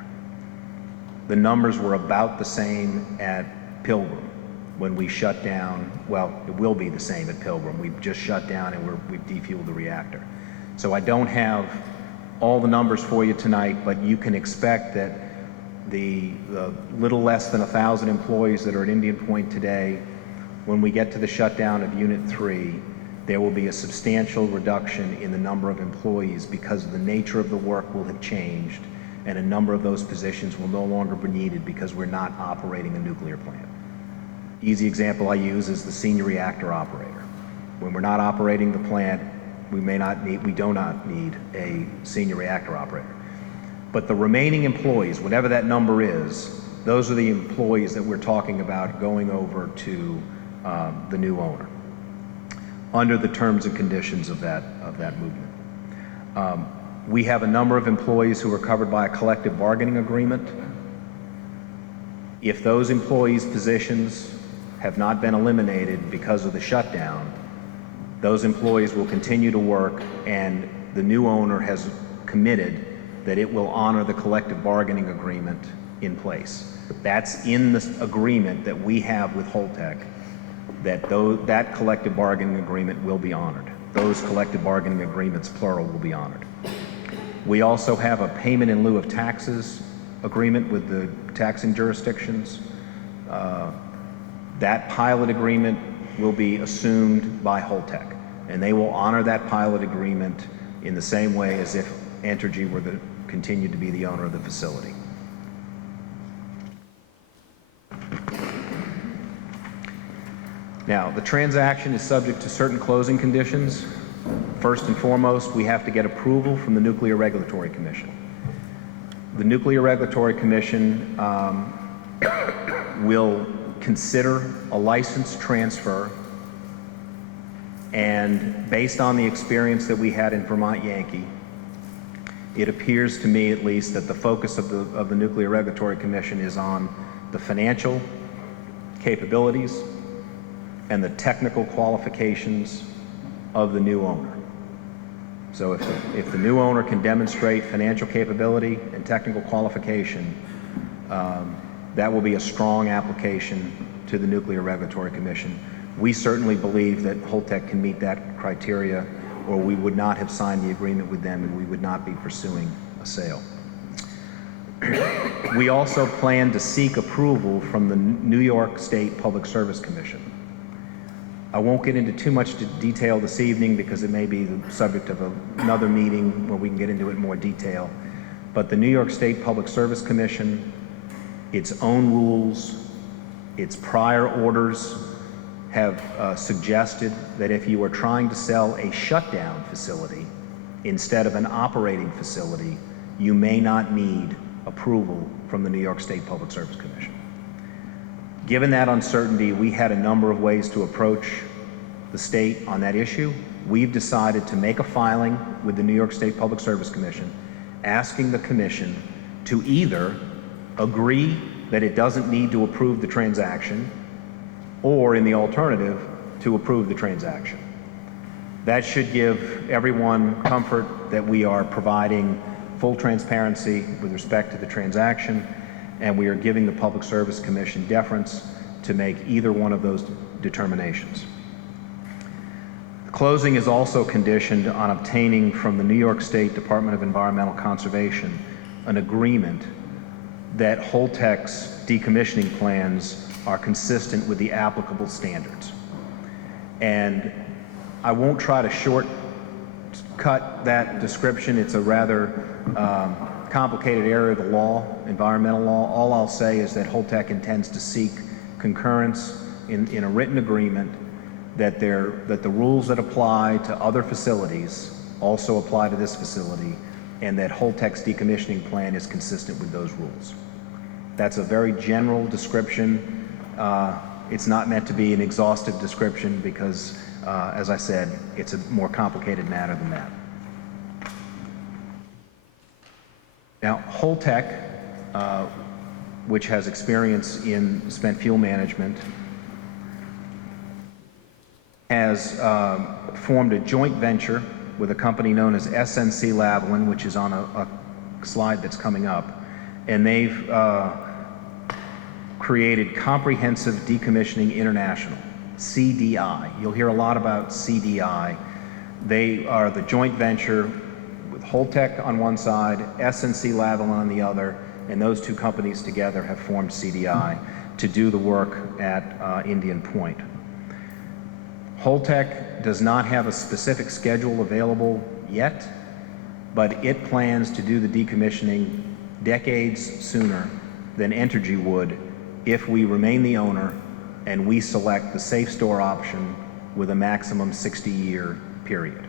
The numbers were about the same at Pilgrim when we shut down. Well, it will be the same at Pilgrim. We've just shut down and we've defueled the reactor. So I don't have all the numbers for you tonight, but you can expect that the little less than 1,000 employees that are at Indian Point today, when we get to the shutdown of Unit 3, there will be a substantial reduction in the number of employees because the nature of the work will have changed, and a number of those positions will no longer be needed because we're not operating a nuclear plant. Easy example I use is the senior reactor operator. When we're not operating the plant, we do not need a senior reactor operator. But the remaining employees, whatever that number is, those are the employees that we're talking about going over to the new owner under the terms and conditions of that movement. We have a number of employees who are covered by a collective bargaining agreement. If those employees' positions have not been eliminated because of the shutdown, those employees will continue to work, and the new owner has committed that it will honor the collective bargaining agreement in place. That's in the agreement that we have with Holtec, that collective bargaining agreement will be honored. Those collective bargaining agreements, plural, will be honored. We also have a payment in lieu of taxes agreement with the taxing jurisdictions. That pilot agreement will be assumed by Holtec, and they will honor that pilot agreement in the same way as if Entergy were to continue to be the owner of the facility. Now, the transaction is subject to certain closing conditions. First and foremost, we have to get approval from the Nuclear Regulatory Commission. The Nuclear Regulatory Commission will consider a license transfer, and based on the experience that we had in Vermont Yankee, it appears to me at least that the focus of the Nuclear Regulatory Commission is on the financial capabilities and the technical qualifications of the new owner. So if the new owner can demonstrate financial capability and technical qualification, that will be a strong application to the Nuclear Regulatory Commission. We certainly believe that Holtec can meet that criteria, or we would not have signed the agreement with them and we would not be pursuing a sale. We also plan to seek approval from the New York State Public Service Commission. I won't get into too much detail this evening because it may be the subject of another meeting where we can get into it in more detail. But the New York State Public Service Commission, its own rules, its prior orders have suggested that if you are trying to sell a shutdown facility instead of an operating facility, you may not need approval from the New York State Public Service Commission. Given that uncertainty, we had a number of ways to approach the state on that issue. We've decided to make a filing with the New York State Public Service Commission asking the commission to either agree that it doesn't need to approve the transaction, or in the alternative, to approve the transaction. That should give everyone comfort that we are providing full transparency with respect to the transaction, and we are giving the Public Service Commission deference to make either one of those determinations. The closing is also conditioned on obtaining from the New York State Department of Environmental Conservation an agreement that Holtec's decommissioning plans are consistent with the applicable standards. And I won't try to shortcut that description. It's a rather complicated area of the law, environmental law. All I'll say is that Holtec intends to seek concurrence in a written agreement that the rules that apply to other facilities also apply to this facility, and that Holtec's decommissioning plan is consistent with those rules. That's a very general description. It's not meant to be an exhaustive description because, as I said, it's a more complicated matter than that. Now, Holtec, which has experience in spent fuel management, has formed a joint venture with a company known as SNC Lavalin, which is on a slide that's coming up, and they've created Comprehensive Decommissioning International, CDI. You'll hear a lot about CDI. They are the joint venture with Holtec on one side, SNC Lavalin on the other, and those two companies together have formed CDI to do the work at Indian Point. Holtec does not have a specific schedule available yet, but it plans to do the decommissioning decades sooner than Entergy would if we remain the owner and we select the safe store option with a maximum 60-year period.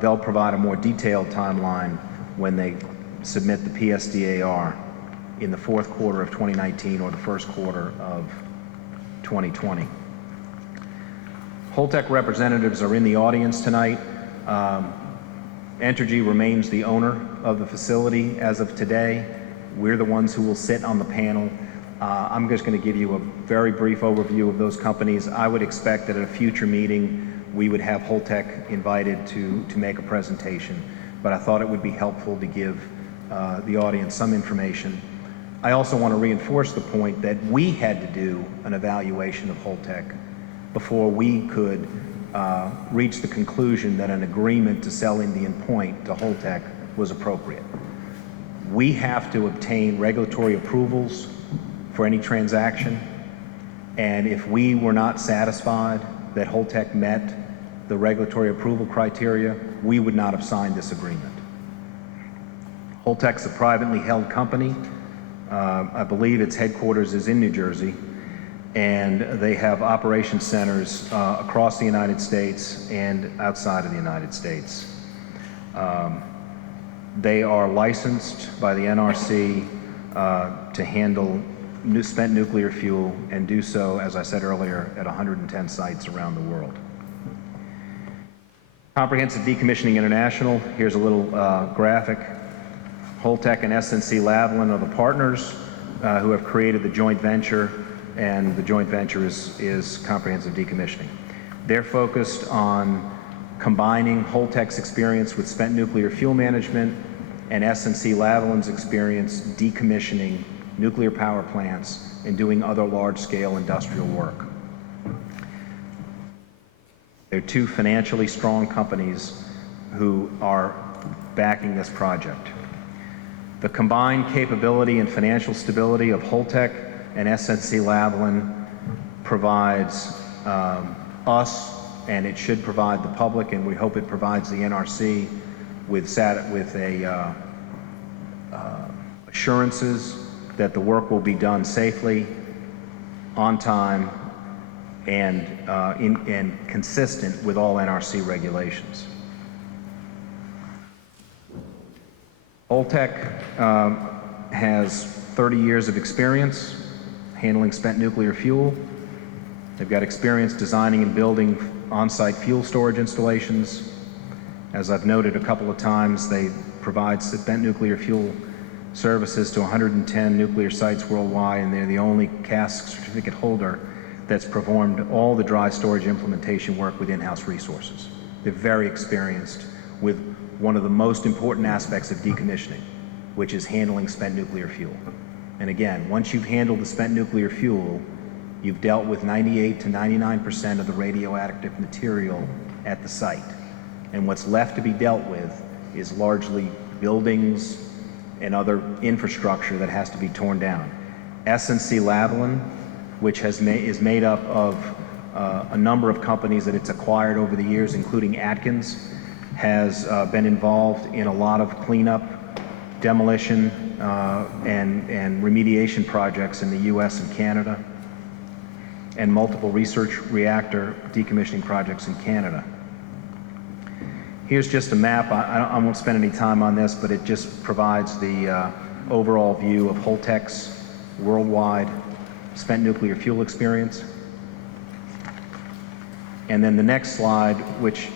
They'll provide a more detailed timeline when they submit the PSDAR in the fourth quarter of 2019 or the first quarter of 2020. Holtec representatives are in the audience tonight. Entergy remains the owner of the facility as of today. We're the ones who will sit on the panel. I'm just going to give you a very brief overview of those companies. I would expect that at a future meeting we would have Holtec invited to make a presentation, but I thought it would be helpful to give the audience some information. I also want to reinforce the point that we had to do an evaluation of Holtec before we could reach the conclusion that an agreement to sell Indian Point to Holtec was appropriate. We have to obtain regulatory approvals for any transaction, and if we were not satisfied that Holtec met the regulatory approval criteria, we would not have signed this agreement. Holtec's a privately held company. I believe its headquarters is in New Jersey, and they have operation centers across the United States and outside of the United States. They are licensed by the NRC to handle spent nuclear fuel and do so, as I said earlier, at 110 sites around the world. Comprehensive Decommissioning International, here's a little graphic. Holtec and SNC Lavalin are the partners who have created the joint venture, and the joint venture is Comprehensive Decommissioning. They're focused on combining Holtec's experience with spent nuclear fuel management and SNC Lavalin's experience decommissioning nuclear power plants and doing other large-scale industrial work. They're two financially strong companies who are backing this project. The combined capability and financial stability of Holtec and SNC Lavalin provides us, and it should provide the public, and we hope it provides the NRC with assurances that the work will be done safely, on time, and consistent with all NRC regulations. Holtec has 30 years of experience handling spent nuclear fuel. They've got experience designing and building on-site fuel storage installations. As I've noted a couple of times, they provide spent nuclear fuel services to 110 nuclear sites worldwide, and they're the only CASC certificate holder that's performed all the dry storage implementation work with in-house resources. They're very experienced with one of the most important aspects of decommissioning, which is handling spent nuclear fuel. And again, once you've handled the spent nuclear fuel, you've dealt with 98 to 99% of the radioactive material at the site. And what's left to be dealt with is largely buildings and other infrastructure that has to be torn down. SNC Lavalin, which is made up of a number of companies that it's acquired over the years, including Atkins, has been involved in a lot of cleanup, demolition, and remediation projects in the US and Canada, and multiple research reactor decommissioning projects in Canada. Here's just a map. I won't spend any time on this, but it just provides the overall view of Holtec's worldwide spent nuclear fuel experience. And then the next slide, which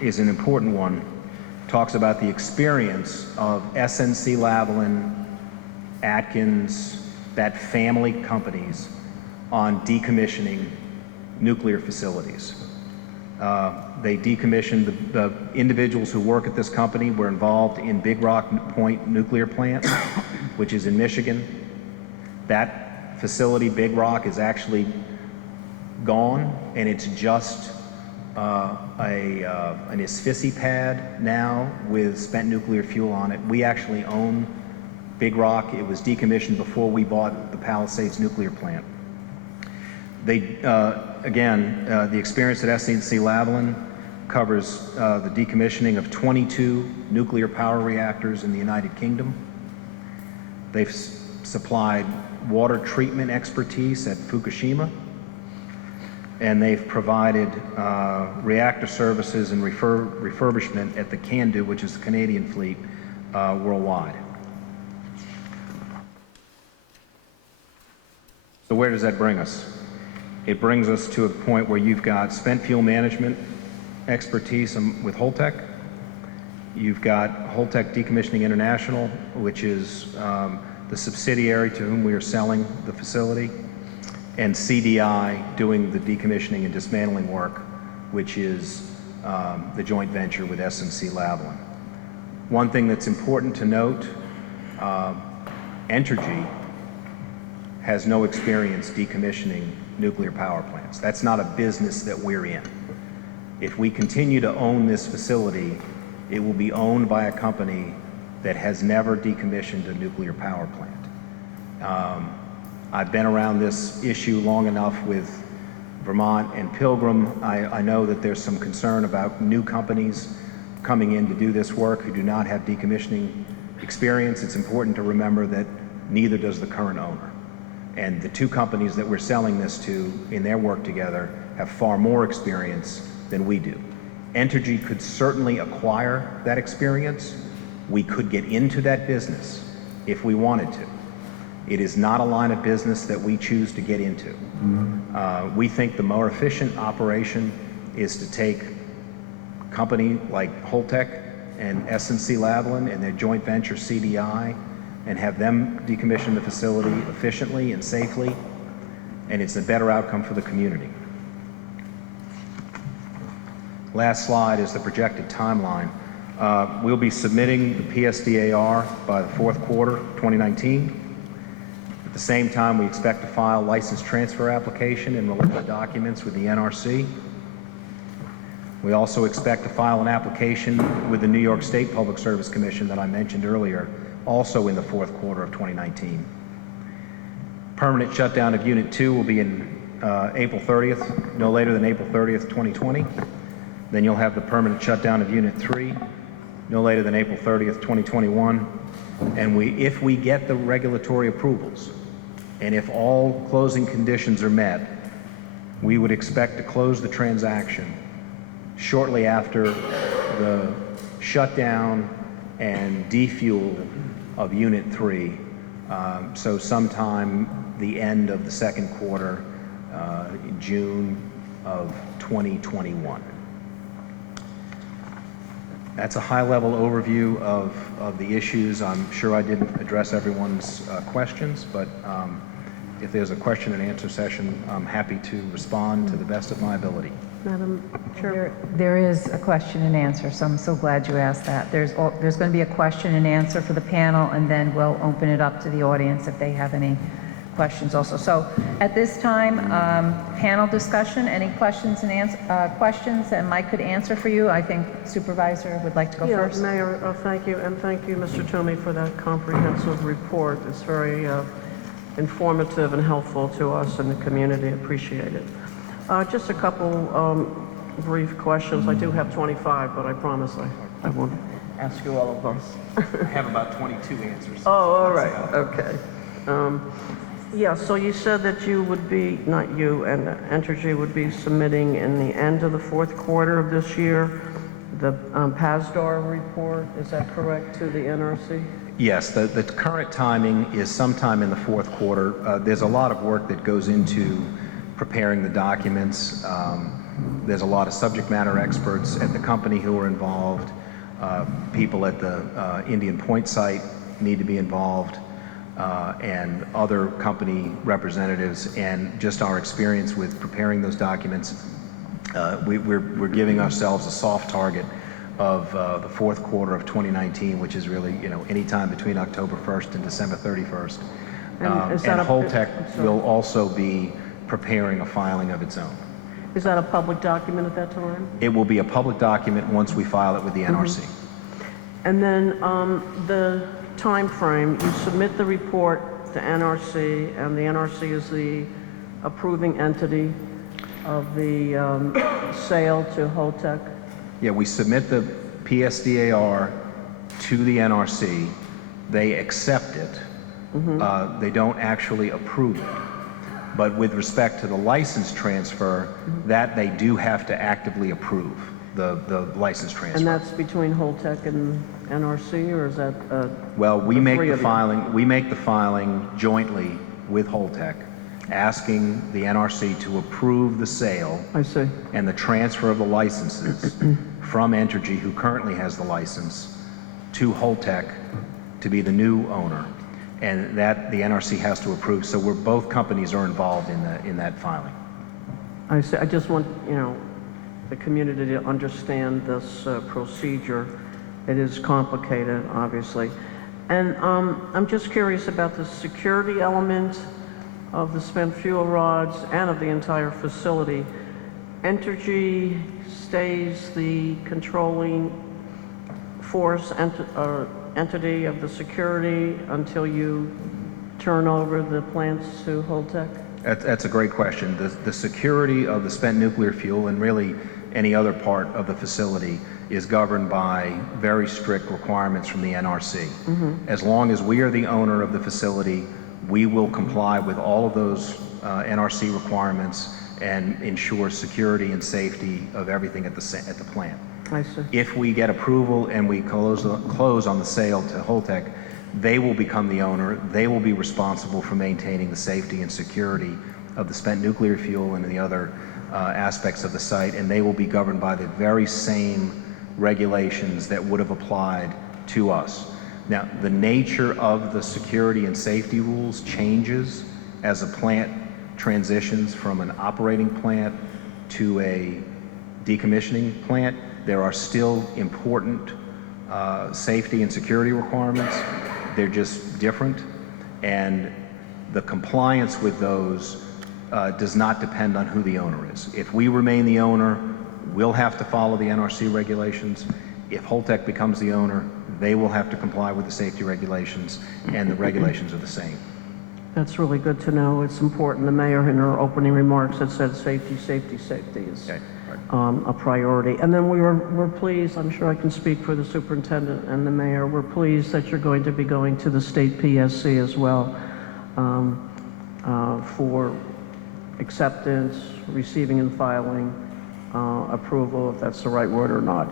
is an important one, talks about the experience of SNC Lavalin, Atkins, that family companies on decommissioning nuclear facilities. They decommissioned the individuals who work at this company were involved in Big Rock Point Nuclear Plant, which is in Michigan. That facility, Big Rock, is actually gone, and it's just an asphyxie pad now with spent nuclear fuel on it. We actually own Big Rock. It was decommissioned before we bought the Palisades nuclear plant. They, again, the experience at SNC-Lavalin covers the decommissioning of 22 nuclear power reactors in the United Kingdom. They've supplied water treatment expertise at Fukushima, and they've provided reactor services and refurbishment at the CANDU, which is the Canadian fleet, worldwide. So where does that bring us? It brings us to a point where you've got spent fuel management expertise with Holtec. You've got Holtec Decommissioning International, which is the subsidiary to whom we are selling the facility, and CDI doing the decommissioning and dismantling work, which is the joint venture with SNC-Lavalin. One thing that's important to note, Entergy has no experience decommissioning nuclear power plants. That's not a business that we're in. If we continue to own this facility, it will be owned by a company that has never decommissioned a nuclear power plant. I've been around this issue long enough with Vermont and Pilgrim. I know that there's some concern about new companies coming in to do this work who do not have decommissioning experience. It's important to remember that neither does the current owner. And the two companies that we're selling this to in their work together have far more experience than we do. Entergy could certainly acquire that experience. We could get into that business if we wanted to. It is not a line of business that we choose to get into. We think the more efficient operation is to take a company like Holtec and SNC-Lavalin and their joint venture CDI and have them decommission the facility efficiently and safely, and it's a better outcome for the community. Last slide is the projected timeline. We'll be submitting the PSDAR by the fourth quarter 2019. At the same time, we expect to file license transfer application and related documents with the NRC. We also expect to file an application with the New York State Public Service Commission that I mentioned earlier, also in the fourth quarter of 2019. Permanent shutdown of Unit 2 will be in April 30th, no later than April 30th, 2020. Then you'll have the permanent shutdown of Unit 3, no later than April 30th, 2021. And if we get the regulatory approvals, and if all closing conditions are met, we would expect to close the transaction shortly after the shutdown and defuel of Unit 3, so sometime the end of the second quarter, in June of 2021. That's a high-level overview of the issues. I'm sure I didn't address everyone's questions, but if there's a question and answer session, I'm happy to respond to the best of my ability. Madam Chair. There is a question and answer, so I'm so glad you asked that. There's going to be a question and answer for the panel, and then we'll open it up to the audience if they have any questions also. So at this time, panel discussion, any questions that Mike could answer for you? I think Supervisor would like to go first. Mayor, thank you, and thank you, Mr. Toomey, for that comprehensive report. It's very informative and helpful to us and the community. Appreciate it. Just a couple brief questions. I do have 25, but I promise I won't ask you all of those. I have about 22 answers. Oh, all right. Okay. Yeah, so you said that you would be, not you, and Entergy would be submitting in the end of the fourth quarter of this year the PASDAR report. Is that correct, to the NRC? Yes, the current timing is sometime in the fourth quarter. There's a lot of work that goes into preparing the documents. There's a lot of subject matter experts at the company who are involved. People at the Indian Point site need to be involved. and other company representatives, and just our experience with preparing those documents, we're giving ourselves a soft target of the fourth quarter of 2019, which is really, any time between October 1st and December 31st. And Holtec will also be preparing a filing of its own. Is that a public document at that time? It will be a public document once we file it with the NRC. And then the time frame, you submit the report to NRC, and the NRC is the approving entity of the sale to Holtec? Yeah, we submit the PSDAR to the NRC. They accept it. They don't actually approve it. But with respect to the license transfer, that they do have to actively approve, the license transfer. And that's between Holtec and NRC, or is that well, we make the filing. We make the filing jointly with Holtec, asking the NRC to approve the sale. I see. And the transfer of the licenses from Entergy, who currently has the license, to Holtec to be the new owner. And that the NRC has to approve. So both companies are involved in that filing. I see. I just want, the community to understand this procedure. It is complicated, obviously. And I'm just curious about the security element of the spent fuel rods and of the entire facility. Entergy stays the controlling force entity of the security until you turn over the plants to Holtec? That's a great question. The security of the spent nuclear fuel, and really any other part of the facility, is governed by very strict requirements from the NRC. As long as we are the owner of the facility, we will comply with all of those NRC requirements and ensure security and safety of everything at the plant. I see. If we get approval and we close on the sale to Holtec, they will become the owner. They will be responsible for maintaining the safety and security of the spent nuclear fuel and the other aspects of the site, and they will be governed by the very same regulations that would have applied to us. Now, the nature of the security and safety rules changes as a plant transitions from an operating plant to a decommissioning plant. There are still important safety and security requirements. They're just different, and the compliance with those does not depend on who the owner is. If we remain the owner, we'll have to follow the NRC regulations. If Holtec becomes the owner, they will have to comply with the safety regulations, and the regulations are the same. That's really good to know. It's important. The mayor, in her opening remarks, had said safety, safety, safety is a priority. And then we're pleased, I'm sure I can speak for the superintendent and the mayor, we're pleased that you're going to be going to the state PSC as well for acceptance, receiving and filing approval, if that's the right word or not.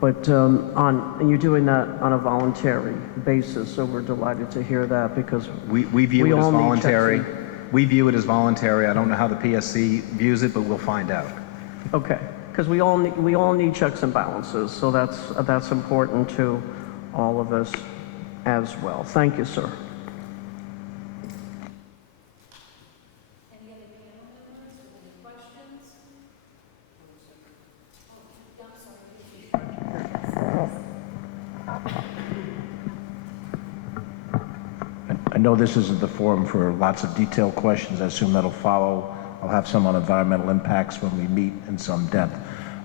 But and you're doing that on a voluntary basis, so we're delighted to hear that, because we view it as voluntary. We view it as voluntary. I don't know how the PSC views it, but we'll find out. Okay, because we all need checks and balances, so that's important to all of us as well. Thank you, sir. I know this isn't the forum for lots of detailed questions. I assume that'll follow. I'll have some on environmental impacts when we meet in some depth.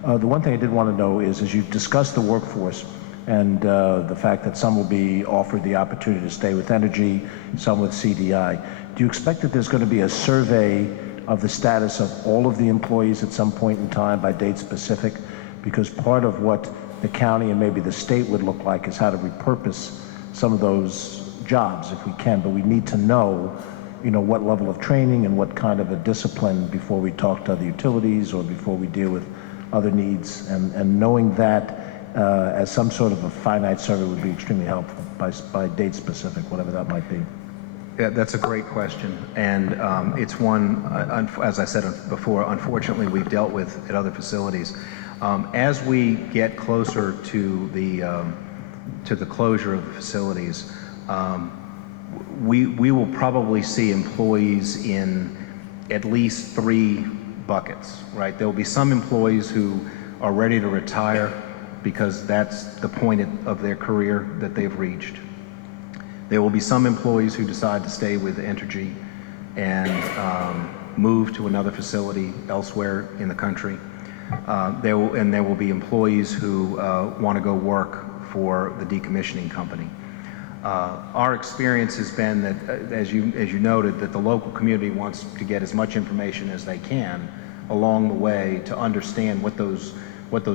The one thing I did want to know is, as you've discussed the workforce and the fact that some will be offered the opportunity to stay with Energy, some with CDI, do you expect that there's going to be a survey of the status of all of the employees at some point in time by date specific? Because part of what the county and maybe the state would look like is how to repurpose some of those jobs if we can, but we need to know, what level of training and what kind of a discipline before we talk to other utilities or before we deal with other needs, and knowing that as some sort of a finite survey would be extremely helpful by date specific, whatever that might be. Yeah, that's a great question, and it's one, as I said before, unfortunately we've dealt with at other facilities. As we get closer to the closure of the facilities, we will probably see employees in at least 3 buckets, right? There will be some employees who are ready to retire because that's the point of their career that they've reached. There will be some employees who decide to stay with Entergy and move to another facility elsewhere in the country. There will be employees who want to go work for the decommissioning company. Our experience has been that, as you noted, that the local community wants to get as much information as they can along the way to understand what those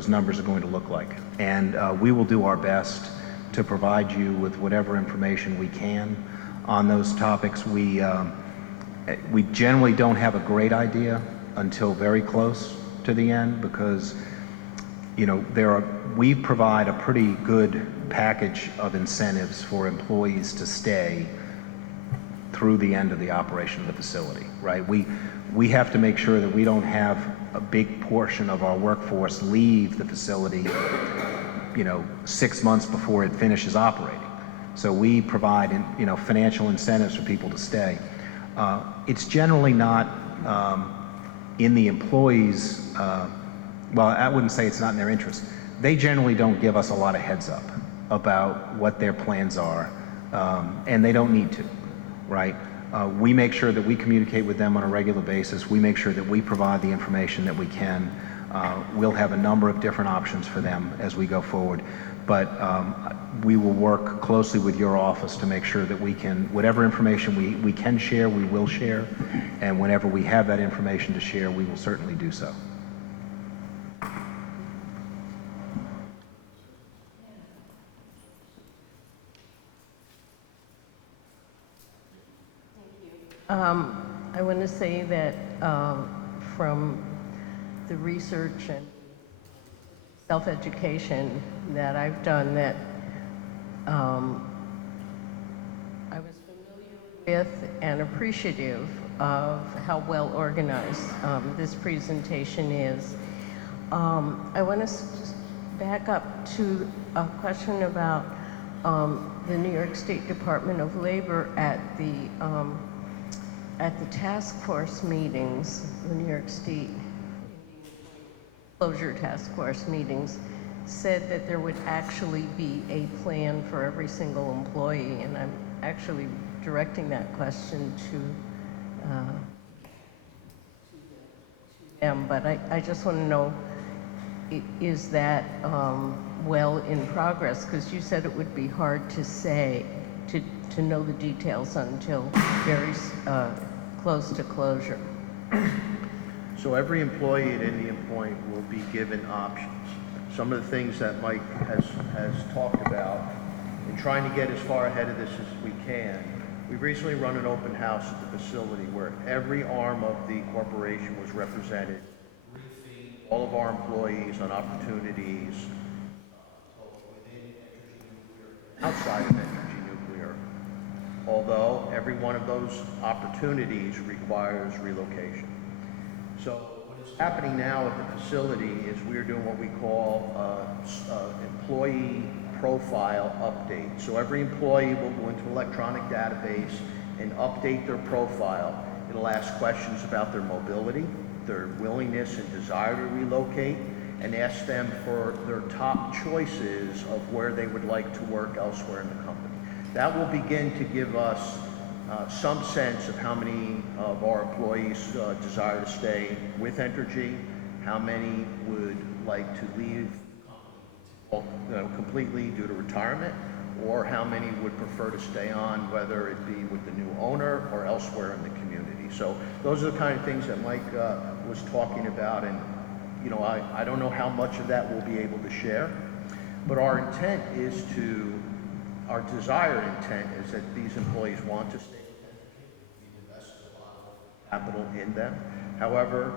numbers are going to look like. And we will do our best to provide you with whatever information we can on those topics. We generally don't have a great idea until very close to the end because, you know, we provide a pretty good package of incentives for employees to stay through the end of the operation of the facility, right? We have to make sure that we don't have a big portion of our workforce leave the facility, you know, 6 months before it finishes operating. So we provide, you know, financial incentives for people to stay. It's generally not in the employees', well, I wouldn't say it's not in their interest. They generally don't give us a lot of heads up about what their plans are, and they don't need to, right? We make sure that we communicate with them on a regular basis. We make sure that we provide the information that we can. We'll have a number of different options for them as we go forward, but we will work closely with your office to make sure that we can, whatever information we can share, we will share, and whenever we have that information to share, we will certainly do so. I want to say that from the research and self-education that I've done, that I was familiar with and appreciative of how well organized this presentation is. I want to just back up to a question about the New York State Department of Labor at the task force meetings, the New York State closure task force meetings, said that there would actually be a plan for every single employee, and I'm actually directing that question to them, but I just want to know, is that well in progress? Because you said it would be hard to say, to know the details until very close to closure. So every employee at Indian Point will be given options. Some of the things that Mike has talked about in trying to get as far ahead of this as we can. We've recently run an open house at the facility where every arm of the corporation was represented, briefing all of our employees on opportunities within Entergy Nuclear, outside of Entergy Nuclear. Although every one of those opportunities requires relocation. So what is happening now at the facility is we're doing what we call employee profile update. So every employee will go into an electronic database and update their profile. It'll ask questions about their mobility, their willingness and desire to relocate, and ask them for their top choices of where they would like to work elsewhere in the company. That will begin to give us some sense of how many of our employees desire to stay with Entergy, how many would like to leave completely due to retirement, or how many would prefer to stay on, whether it be with the new owner or elsewhere in the community. So those are the kind of things that Mike was talking about, and you know, I don't know how much of that we'll be able to share, but our intent is to, our desired intent is that these employees want to stay with Entergy. We invest a lot of capital in them. However,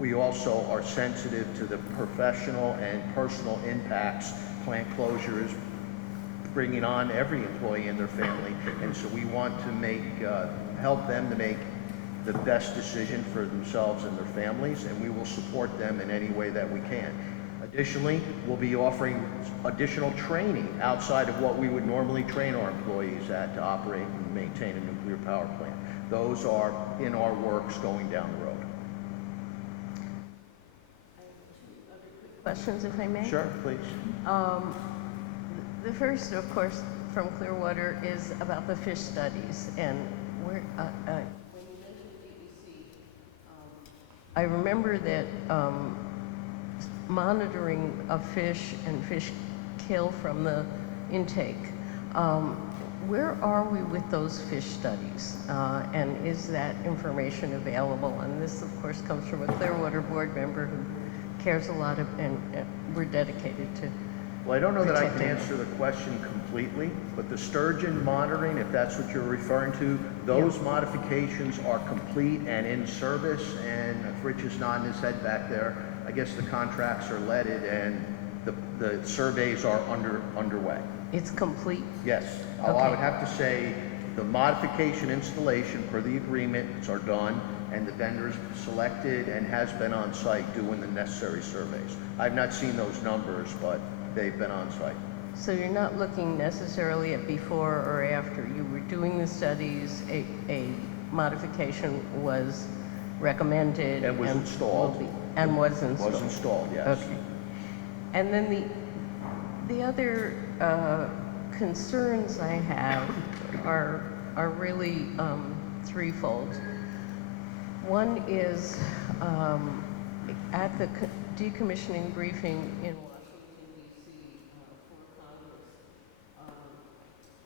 we also are sensitive to the professional and personal impacts plant closures bringing on every employee and their family, and so we want to help them to make the best decision for themselves and their families, and we will support them in any way that we can. Additionally, we'll be offering additional training outside of what we would normally train our employees at to operate and maintain a nuclear power plant. Those are in our works going down the road. Questions, if I may? Sure, please. The first, of course, from Clearwater is about the fish studies. And when you mentioned DEC, I remember that monitoring of fish and fish kill from the intake. Where are we with those fish studies? And is that information available? And this, of course, comes from a Clearwater board member who cares a lot, and we're dedicated to. Well, I don't know that I can answer the question completely, but the sturgeon monitoring, if that's what you're referring to, those modifications are complete and in service. And if Rich is nodding his head back there, I guess the contracts are leaded and the surveys are underway. It's complete? Yes. Okay. I would have to say the modification installation per the agreements are done, and the vendors selected and has been on site doing the necessary surveys. I've not seen those numbers, but they've been on site. So you're not looking necessarily at before or after. You were doing the studies, a modification was recommended. And was installed. And was installed. Was installed, yes. Okay. And then the other concerns I have are really threefold. One is at the decommissioning briefing in Washington, D.C. for Congress,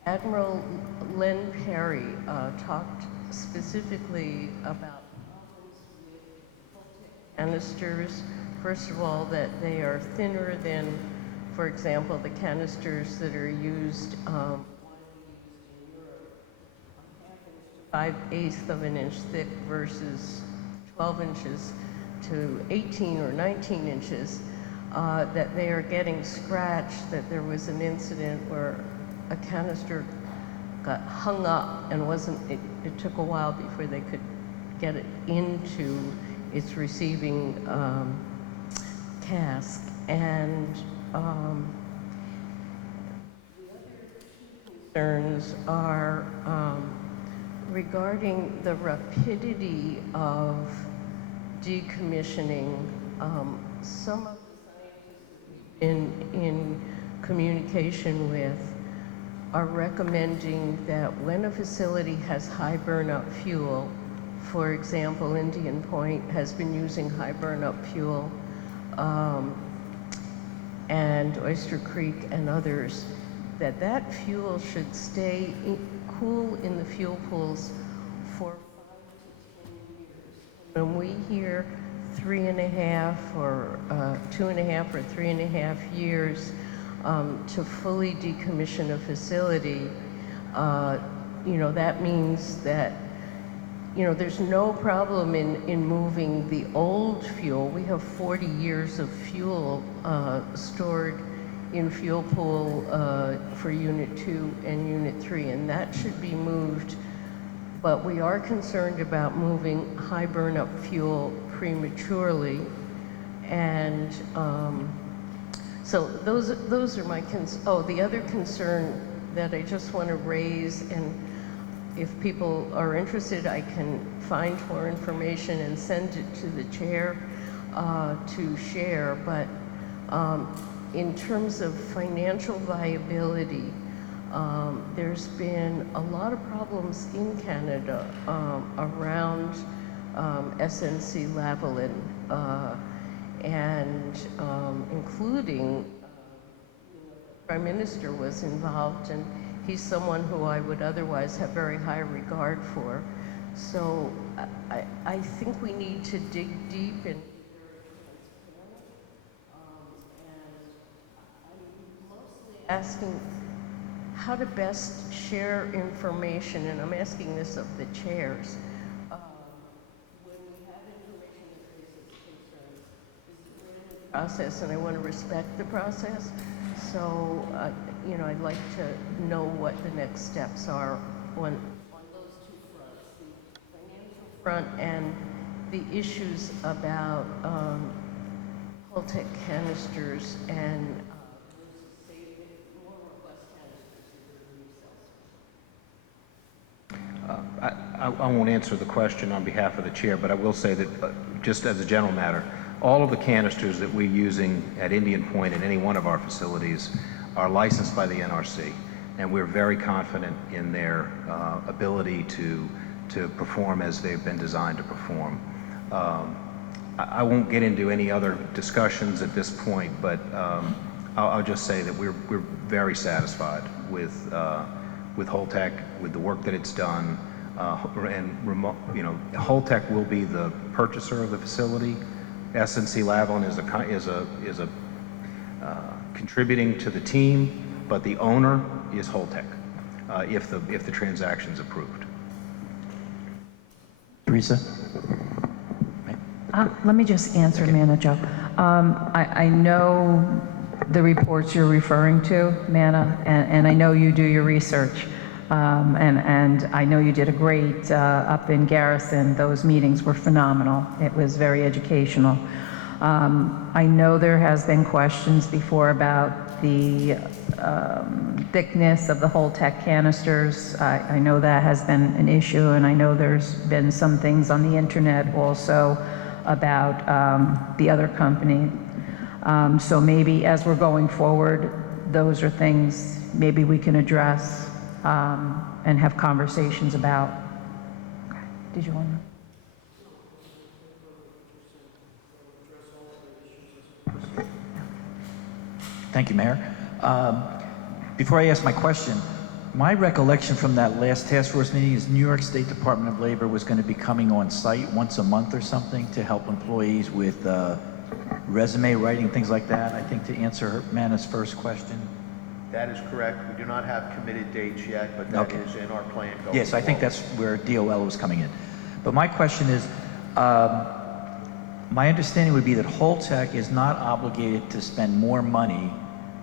Admiral Len Perry talked specifically about problems with canisters. First of all, that they are thinner than, for example, the canisters that are used in Europe, 5/8 of an inch thick versus 12 inches to 18 or 19 inches, that they are getting scratched, that there was an incident where a canister got hung up and it took a while before they could get it into its receiving cask. And the other concerns are regarding the rapidity of decommissioning. Some of the scientists that we've been in communication with are recommending that when a facility has high burn-up fuel, for example, Indian Point has been using high burn-up fuel, and Oyster Creek and others, that fuel should stay cool in the fuel pools for 5 to 10 years. When we hear 3.5 or 2.5 or 3.5 years to fully decommission a facility, that means that there's no problem in moving the old fuel. We have 40 years of fuel stored in fuel pool for Unit 2 and Unit 3, and that should be moved. But we are concerned about moving high burn-up fuel prematurely, and so those are my concerns. Oh, the other concern that I just want to raise, and if people are interested, I can find more information and send it to the chair to share. But in terms of financial viability, there's been a lot of problems in Canada around SNC Lavalin, and including the Prime Minister was involved, and he's someone who I would otherwise have very high regard for. So I think we need to dig deep in. Asking how to best share information, and I'm asking this of the chairs. When we have information that raises concerns, is it process, and I want to respect the process. So, I'd like to know what the next steps are on those two fronts, the financial front and the issues about Holtec canisters and more robust canisters. I won't answer the question on behalf of the chair, but I will say that just as a general matter, all of the canisters that we're using at Indian Point in any one of our facilities are licensed by the NRC, and we're very confident in their ability to perform as they've been designed to perform. I won't get into any other discussions at this point, but I'll just say that we're very satisfied with Holtec, with the work that it's done, and Holtec will be the purchaser of the facility. SNC-Lavalin is a contributing to the team, but the owner is Holtec if the transaction's approved. Teresa? Let me just answer, Manager. I know the reports you're referring to, Mana, and I know you do your research. And I know you did a great up in Garrison. Those meetings were phenomenal. It was very educational. I know there has been questions before about the thickness of the Holtec canisters. I know that has been an issue, and I know there's been some things on the internet also about the other company. So maybe as we're going forward, those are things maybe we can address and have conversations about. Okay. Did you want to? Thank you, Mayor. Before I ask my question, my recollection from that last task force meeting is New York State Department of Labor was going to be coming on site once a month or something to help employees with resume writing, things like that, I think, to answer Mana's first question. That is correct. We do not have committed dates yet, but that is in our plan going Yes, I think that's where DOL was coming in. But my question is, my understanding would be that Holtec is not obligated to spend more money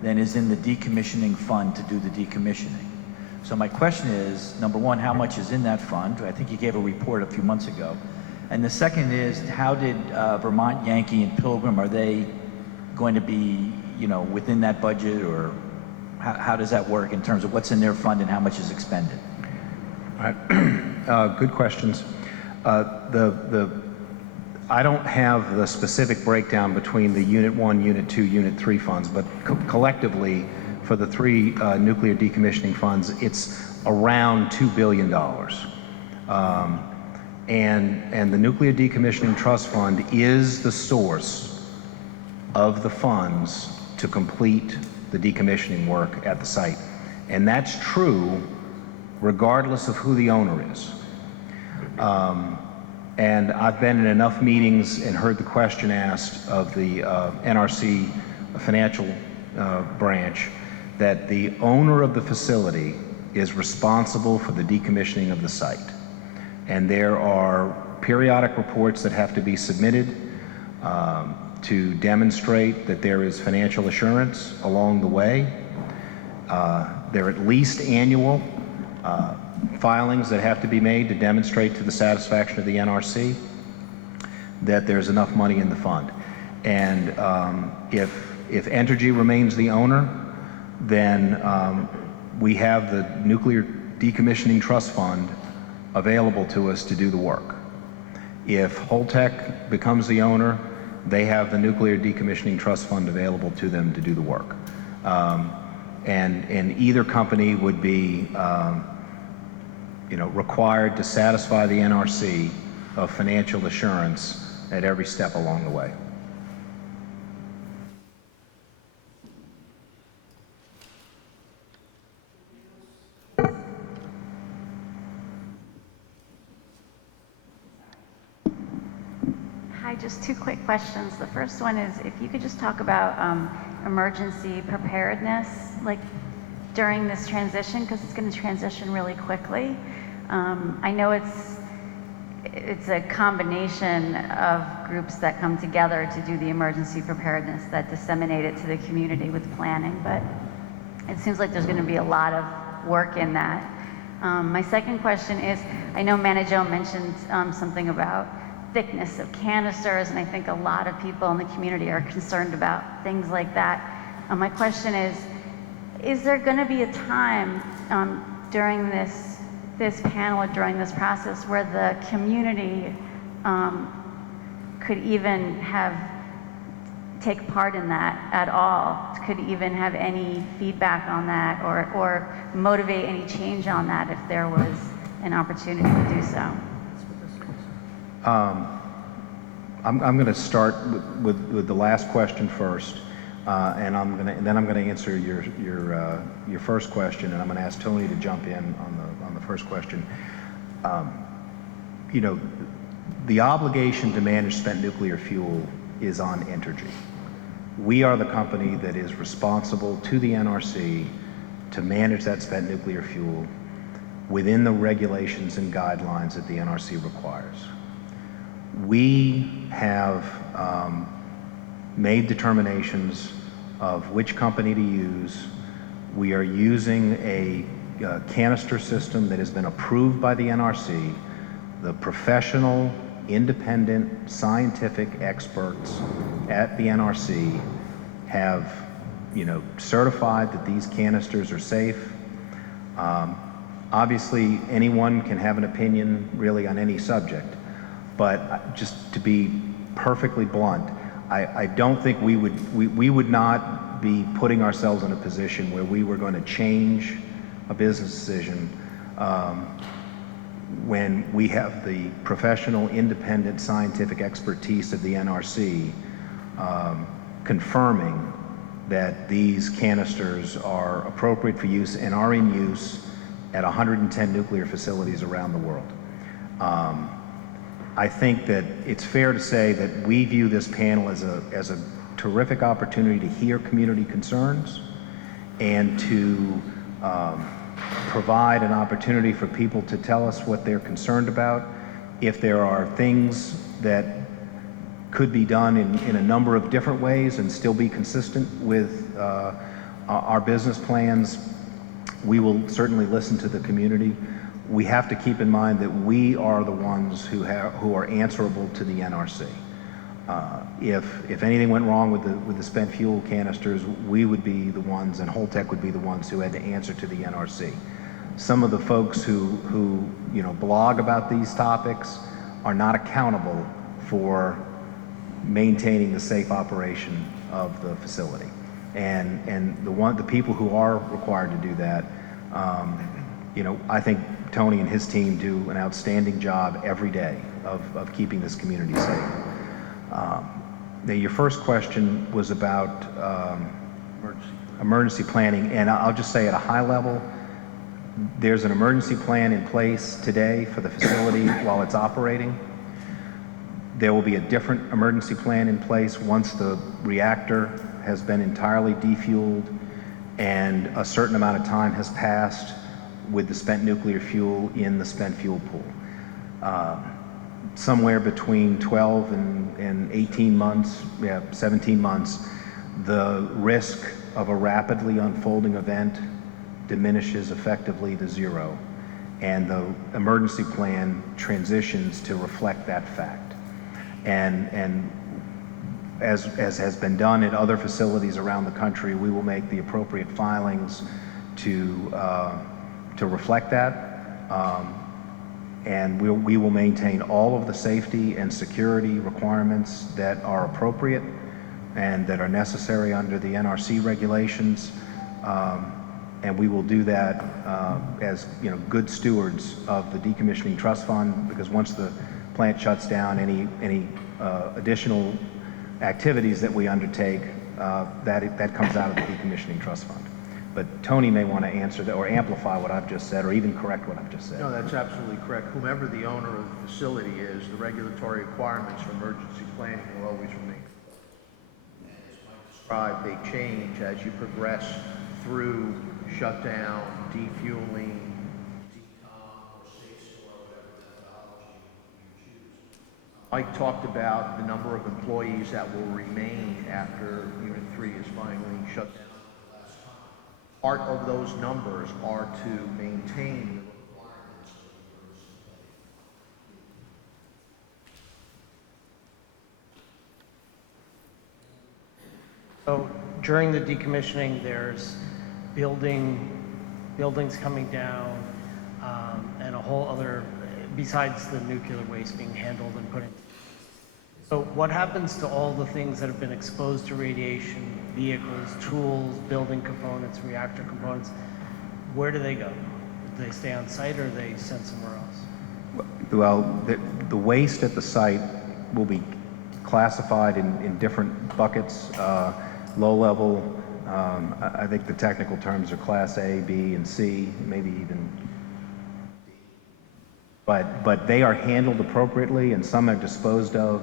than is in the decommissioning fund to do the decommissioning. So my question is, number one, how much is in that fund? I think you gave a report a few months ago. And the second is, how did Vermont Yankee and Pilgrim, are they going to be, within that budget, or how does that work in terms of what's in their fund and how much is expended? All right. Good questions. I don't have the specific breakdown between the Unit 1, Unit 2, Unit 3 funds, but collectively, for the three nuclear decommissioning funds, it's around $2 billion. And the Nuclear Decommissioning Trust Fund is the source of the funds to complete the decommissioning work at the site. And that's true regardless of who the owner is. And I've been in enough meetings and heard the question asked of the NRC financial branch that the owner of the facility is responsible for the decommissioning of the site. And there are periodic reports that have to be submitted to demonstrate that there is financial assurance along the way. There are at least annual filings that have to be made to demonstrate to the satisfaction of the NRC that there's enough money in the fund. And if Entergy remains the owner, then we have the Nuclear Decommissioning Trust Fund available to us to do the work. If Holtec becomes the owner, they have the Nuclear Decommissioning Trust Fund available to them to do the work. And either company would be required to satisfy the NRC of financial assurance at every step along the way. Hi, just two quick questions. The first one is if you could just talk about emergency preparedness, like during this transition, because it's going to transition really quickly. I know it's a combination of groups that come together to do the emergency preparedness that disseminate it to the community with planning, but it seems like there's going to be a lot of work in that. My second question is, I know Manager mentioned something about thickness of canisters, and I think a lot of people in the community are concerned about things like that. My question is there going to be a time during this panel or during this process where the community could even take part in that at all, could even have any feedback on that or motivate any change on that if there was an opportunity to do so? I'm going to start with the last question first, and then I'm going to answer your first question, and I'm going to ask Tony to jump in on the first question. You know, the obligation to manage spent nuclear fuel is on Entergy. We are the company that is responsible to the NRC to manage that spent nuclear fuel within the regulations and guidelines that the NRC requires. We have made determinations of which company to use. We are using a canister system that has been approved by the NRC. The professional, independent, scientific experts at the NRC have, certified that these canisters are safe. Obviously, anyone can have an opinion really on any subject, but just to be perfectly blunt, I don't think we would not be putting ourselves in a position where we were going to change a business decision when we have the professional, independent, scientific expertise of the NRC confirming that these canisters are appropriate for use and are in use at 110 nuclear facilities around the world. I think that it's fair to say that we view this panel as a terrific opportunity to hear community concerns and to provide an opportunity for people to tell us what they're concerned about. If there are things that could be done in a number of different ways and still be consistent with our business plans, we will certainly listen to the community. We have to keep in mind that we are the ones who are answerable to the NRC. If anything went wrong with the spent fuel canisters, we would be the ones, and Holtec would be the ones who had to answer to the NRC. Some of the folks who blog about these topics are not accountable for maintaining the safe operation of the facility. And the people who are required to do that, I think Tony and his team do an outstanding job every day of keeping this community safe. Now, your first question was about emergency planning, and I'll just say at a high level, there's an emergency plan in place today for the facility while it's operating. There will be a different emergency plan in place once the reactor has been entirely defueled and a certain amount of time has passed with the spent nuclear fuel in the spent fuel pool. Somewhere between 12 and 18 months, 17 months, the risk of a rapidly unfolding event diminishes effectively to zero, and the emergency plan transitions to reflect that fact. And as has been done at other facilities around the country, we will make the appropriate filings to reflect that, and we will maintain all of the safety and security requirements that are appropriate and that are necessary under the NRC regulations, and we will do that as good stewards of the Decommissioning Trust Fund, because once the plant shuts down, any additional activities that we undertake, that comes out of the Decommissioning Trust Fund. But Tony may want to answer that or amplify what I've just said, or even correct what I've just said. No, that's absolutely correct. Whomever the owner of the facility is, the regulatory requirements for emergency planning will always remain. And as Mike described, they change as you progress through shutdown, defueling, decom, or safe store, whatever methodology you choose. Mike talked about the number of employees that will remain after Unit 3 is finally shut down. Part of those numbers are to maintain the requirements of the emergency So during the decommissioning, there's buildings coming down, and a whole other, besides the nuclear waste being handled and put in. So what happens to all the things that have been exposed to radiation, vehicles, tools, building components, reactor components? Where do they go? Do they stay on site or are they sent somewhere else? Well, the waste at the site will be classified in different buckets, low level. I think the technical terms are Class A, B, and C, maybe even D. But they are handled appropriately, and some are disposed of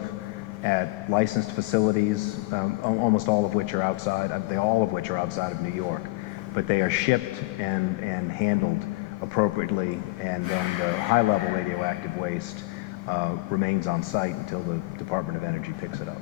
at licensed facilities, almost all of which are outside, all of which are outside of New York. But they are shipped and handled appropriately, and then the high-level radioactive waste remains on site until the Department of Energy picks it up.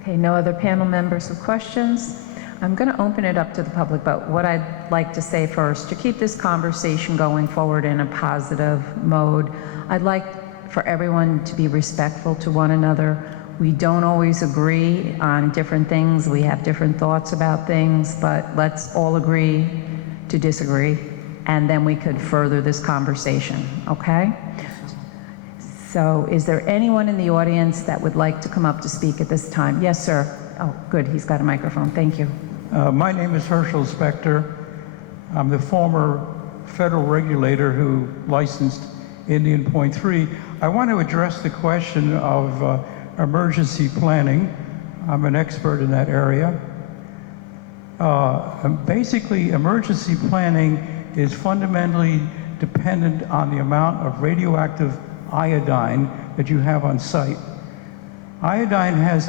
Okay, no other panel members with questions. I'm going to open it up to the public, but what I'd like to say first, to keep this conversation going forward in a positive mode, I'd like for everyone to be respectful to one another. We don't always agree on different things. We have different thoughts about things, but let's all agree to disagree, and then we could further this conversation, okay? So is there anyone in the audience that would like to come up to speak at this time? Yes, sir. Oh, good, he's got a microphone. Thank you. My name is Herschel Spector. I'm the former federal regulator who licensed Indian Point 3. I want to address the question of emergency planning. I'm an expert in that area. Basically, emergency planning is fundamentally dependent on the amount of radioactive iodine that you have on site. Iodine has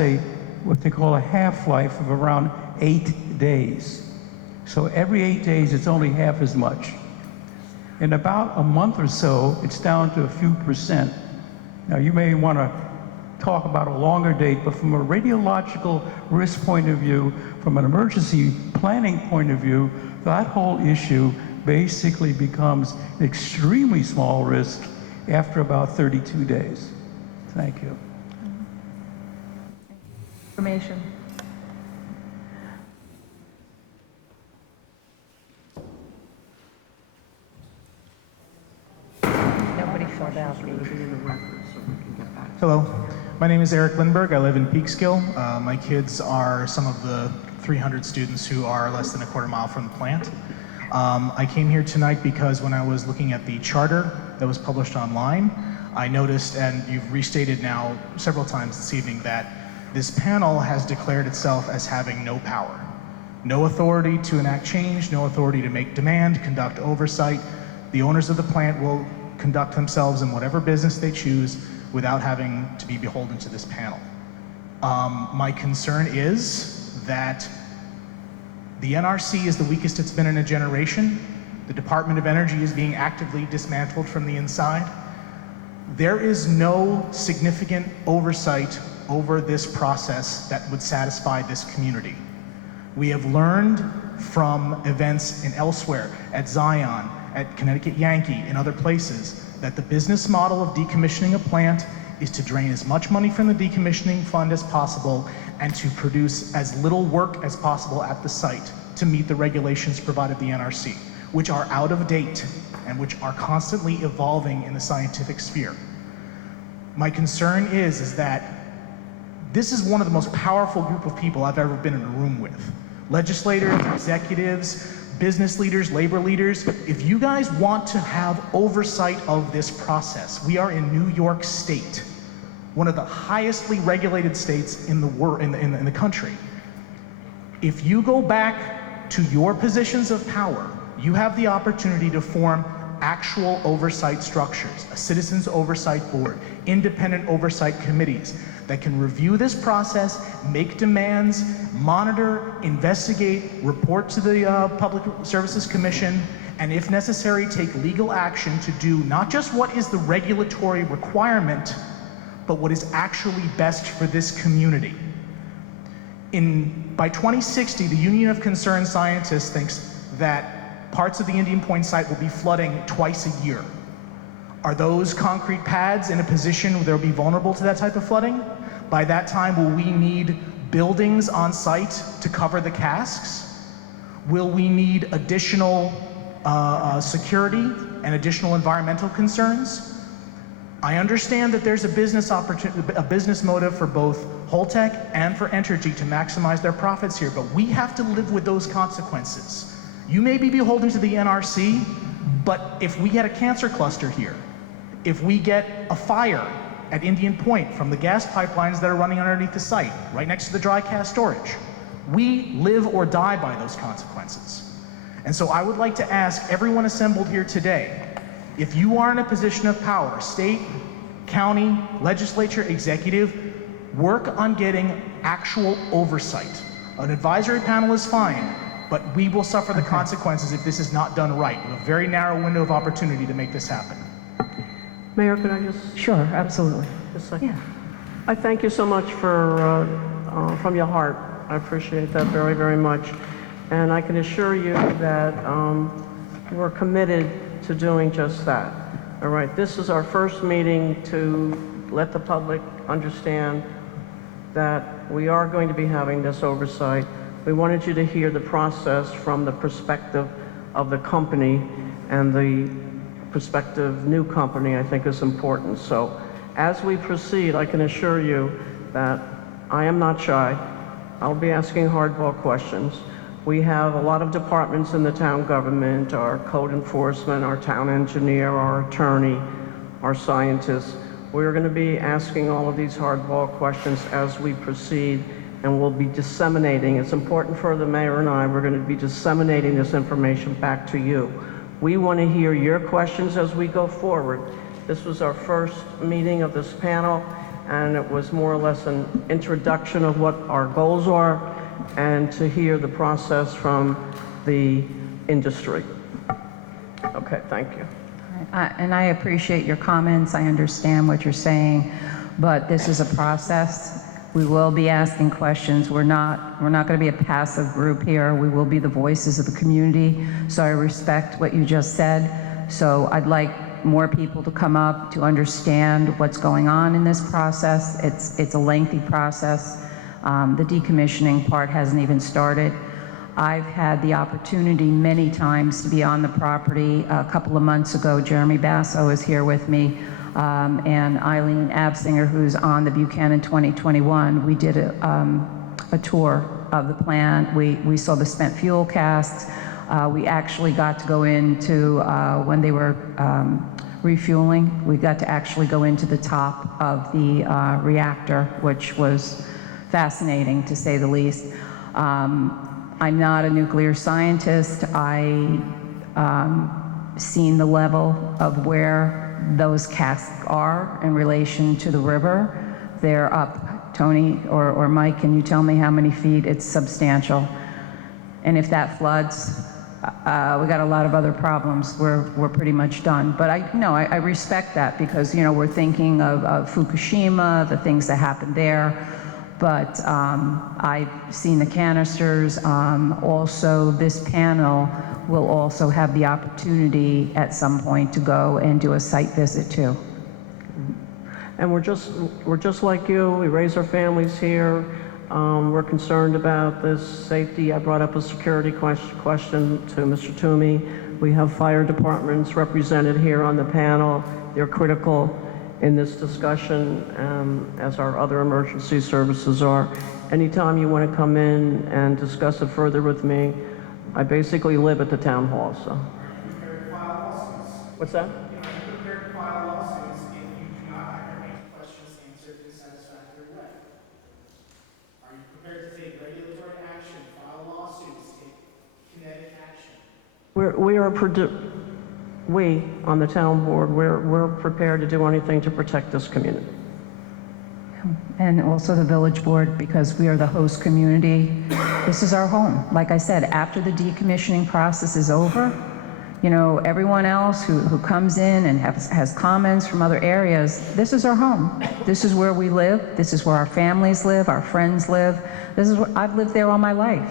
what they call a half-life of around 8 days. So every 8 days, it's only half as much. In about a month or so, it's down to a few percent. Now, you may want to talk about a longer date, but from a radiological risk point of view, from an emergency planning point of view, that whole issue basically becomes an extremely small risk after about 32 days. Thank you. Information. Nobody filled out the... Hello, my name is Eric Lindberg. I live in Peekskill. My kids are some of the 300 students who are less than a quarter mile from the plant. I came here tonight because when I was looking at the charter that was published online, I noticed, and you've restated now several times this evening, that this panel has declared itself as having no power. No authority to enact change, no authority to make demand, conduct oversight. The owners of the plant will conduct themselves in whatever business they choose without having to be beholden to this panel. My concern is that the NRC is the weakest it's been in a generation. The Department of Energy is being actively dismantled from the inside. There is no significant oversight over this process that would satisfy this community. We have learned from events in elsewhere, at Zion, at Connecticut Yankee, and other places, that the business model of decommissioning a plant is to drain as much money from the decommissioning fund as possible and to produce as little work as possible at the site to meet the regulations provided the NRC, which are out of date and which are constantly evolving in the scientific sphere. My concern is that this is one of the most powerful group of people I've ever been in a room with. Legislators, executives, business leaders, labor leaders. If you guys want to have oversight of this process, we are in New York State, one of the highestly regulated states in the world, in the country. If you go back to your positions of power, you have the opportunity to form actual oversight structures, a citizens oversight board, independent oversight committees that can review this process, make demands, monitor, investigate, report to the Public Services Commission, and if necessary, take legal action to do not just what is the regulatory requirement, but what is actually best for this community. By 2060, the Union of Concerned Scientists thinks that parts of the Indian Point site will be flooding twice a year. Are those concrete pads in a position where they'll be vulnerable to that type of flooding? By that time, will we need buildings on site to cover the casks? Will we need additional security and additional environmental concerns? I understand that there's a business motive for both Holtec and for Entergy to maximize their profits here, but we have to live with those consequences. You may be beholden to the NRC, but if we get a cancer cluster here, if we get a fire at Indian Point from the gas pipelines that are running underneath the site, right next to the dry cask storage, we live or die by those consequences. And so I would like to ask everyone assembled here today, if you are in a position of power, state, county, legislature, executive, work on getting actual oversight. An advisory panel is fine, but we will suffer the consequences if this is not done right. We have a very narrow window of opportunity to make this happen. Mayor, could I just? Sure, absolutely. Just a second. Yeah. I thank you so much for, from your heart. I appreciate that very, very much. And I can assure you that we're committed to doing just that. All right, this is our first meeting to let the public understand that we are going to be having this oversight. We wanted you to hear the process from the perspective of the company, and the prospective new company I think is important. So as we proceed, I can assure you that I am not shy. I'll be asking hardball questions. We have a lot of departments in the town government, our code enforcement, our town engineer, our attorney, our scientists. We're going to be asking all of these hardball questions as we proceed, and we'll be disseminating. It's important for the mayor and I, we're going to be disseminating this information back to you. We want to hear your questions as we go forward. This was our first meeting of this panel, and it was more or less an introduction of what our goals are, and to hear the process from the industry. Okay, thank you. And I appreciate your comments. I understand what you're saying, but this is a process. We will be asking questions. We're not going to be a passive group here. We will be the voices of the community. So I respect what you just said. So I'd like more people to come up to understand what's going on in this process. It's a lengthy process. The decommissioning part hasn't even started. I've had the opportunity many times to be on the property. A couple of months ago, Jeremy Basso is here with me, and Eileen Absinger, who's on the Buchanan 2021. We did a tour of the plant. We saw the spent fuel casks. We actually got to go into, when they were refueling, we got to actually go into the top of the reactor, which was fascinating, to say the least. I'm not a nuclear scientist. I seen the level of where those casks are in relation to the river. They're up. Tony or Mike, can you tell me how many feet? It's substantial. And if that floods, we got a lot of other problems. We're pretty much done. But I respect that, because we're thinking of Fukushima, the things that happened there. But I've seen the canisters. Also, this panel will also have the opportunity at some point to go and do a site visit too. And we're just like you. We raise our families here. We're concerned about this safety. I brought up a security question to Mr. Toomey. We have fire departments represented here on the panel. They're critical in this discussion, as our other emergency services are. Anytime you want to come in and discuss it further with me, I basically live at the town hall, so. What's that? Prepared to file lawsuits if you do not have your main questions answered in a satisfactory way. Are you prepared to take regulatory action, file lawsuits, take kinetic action? We on the town board, we're prepared to do anything to protect this community. And also the village board, because we are the host community. This is our home. Like I said, after the decommissioning process is over, everyone else who comes in and has comments from other areas, this is our home. This is where we live. This is where our families live, our friends live. This is where I've lived there all my life.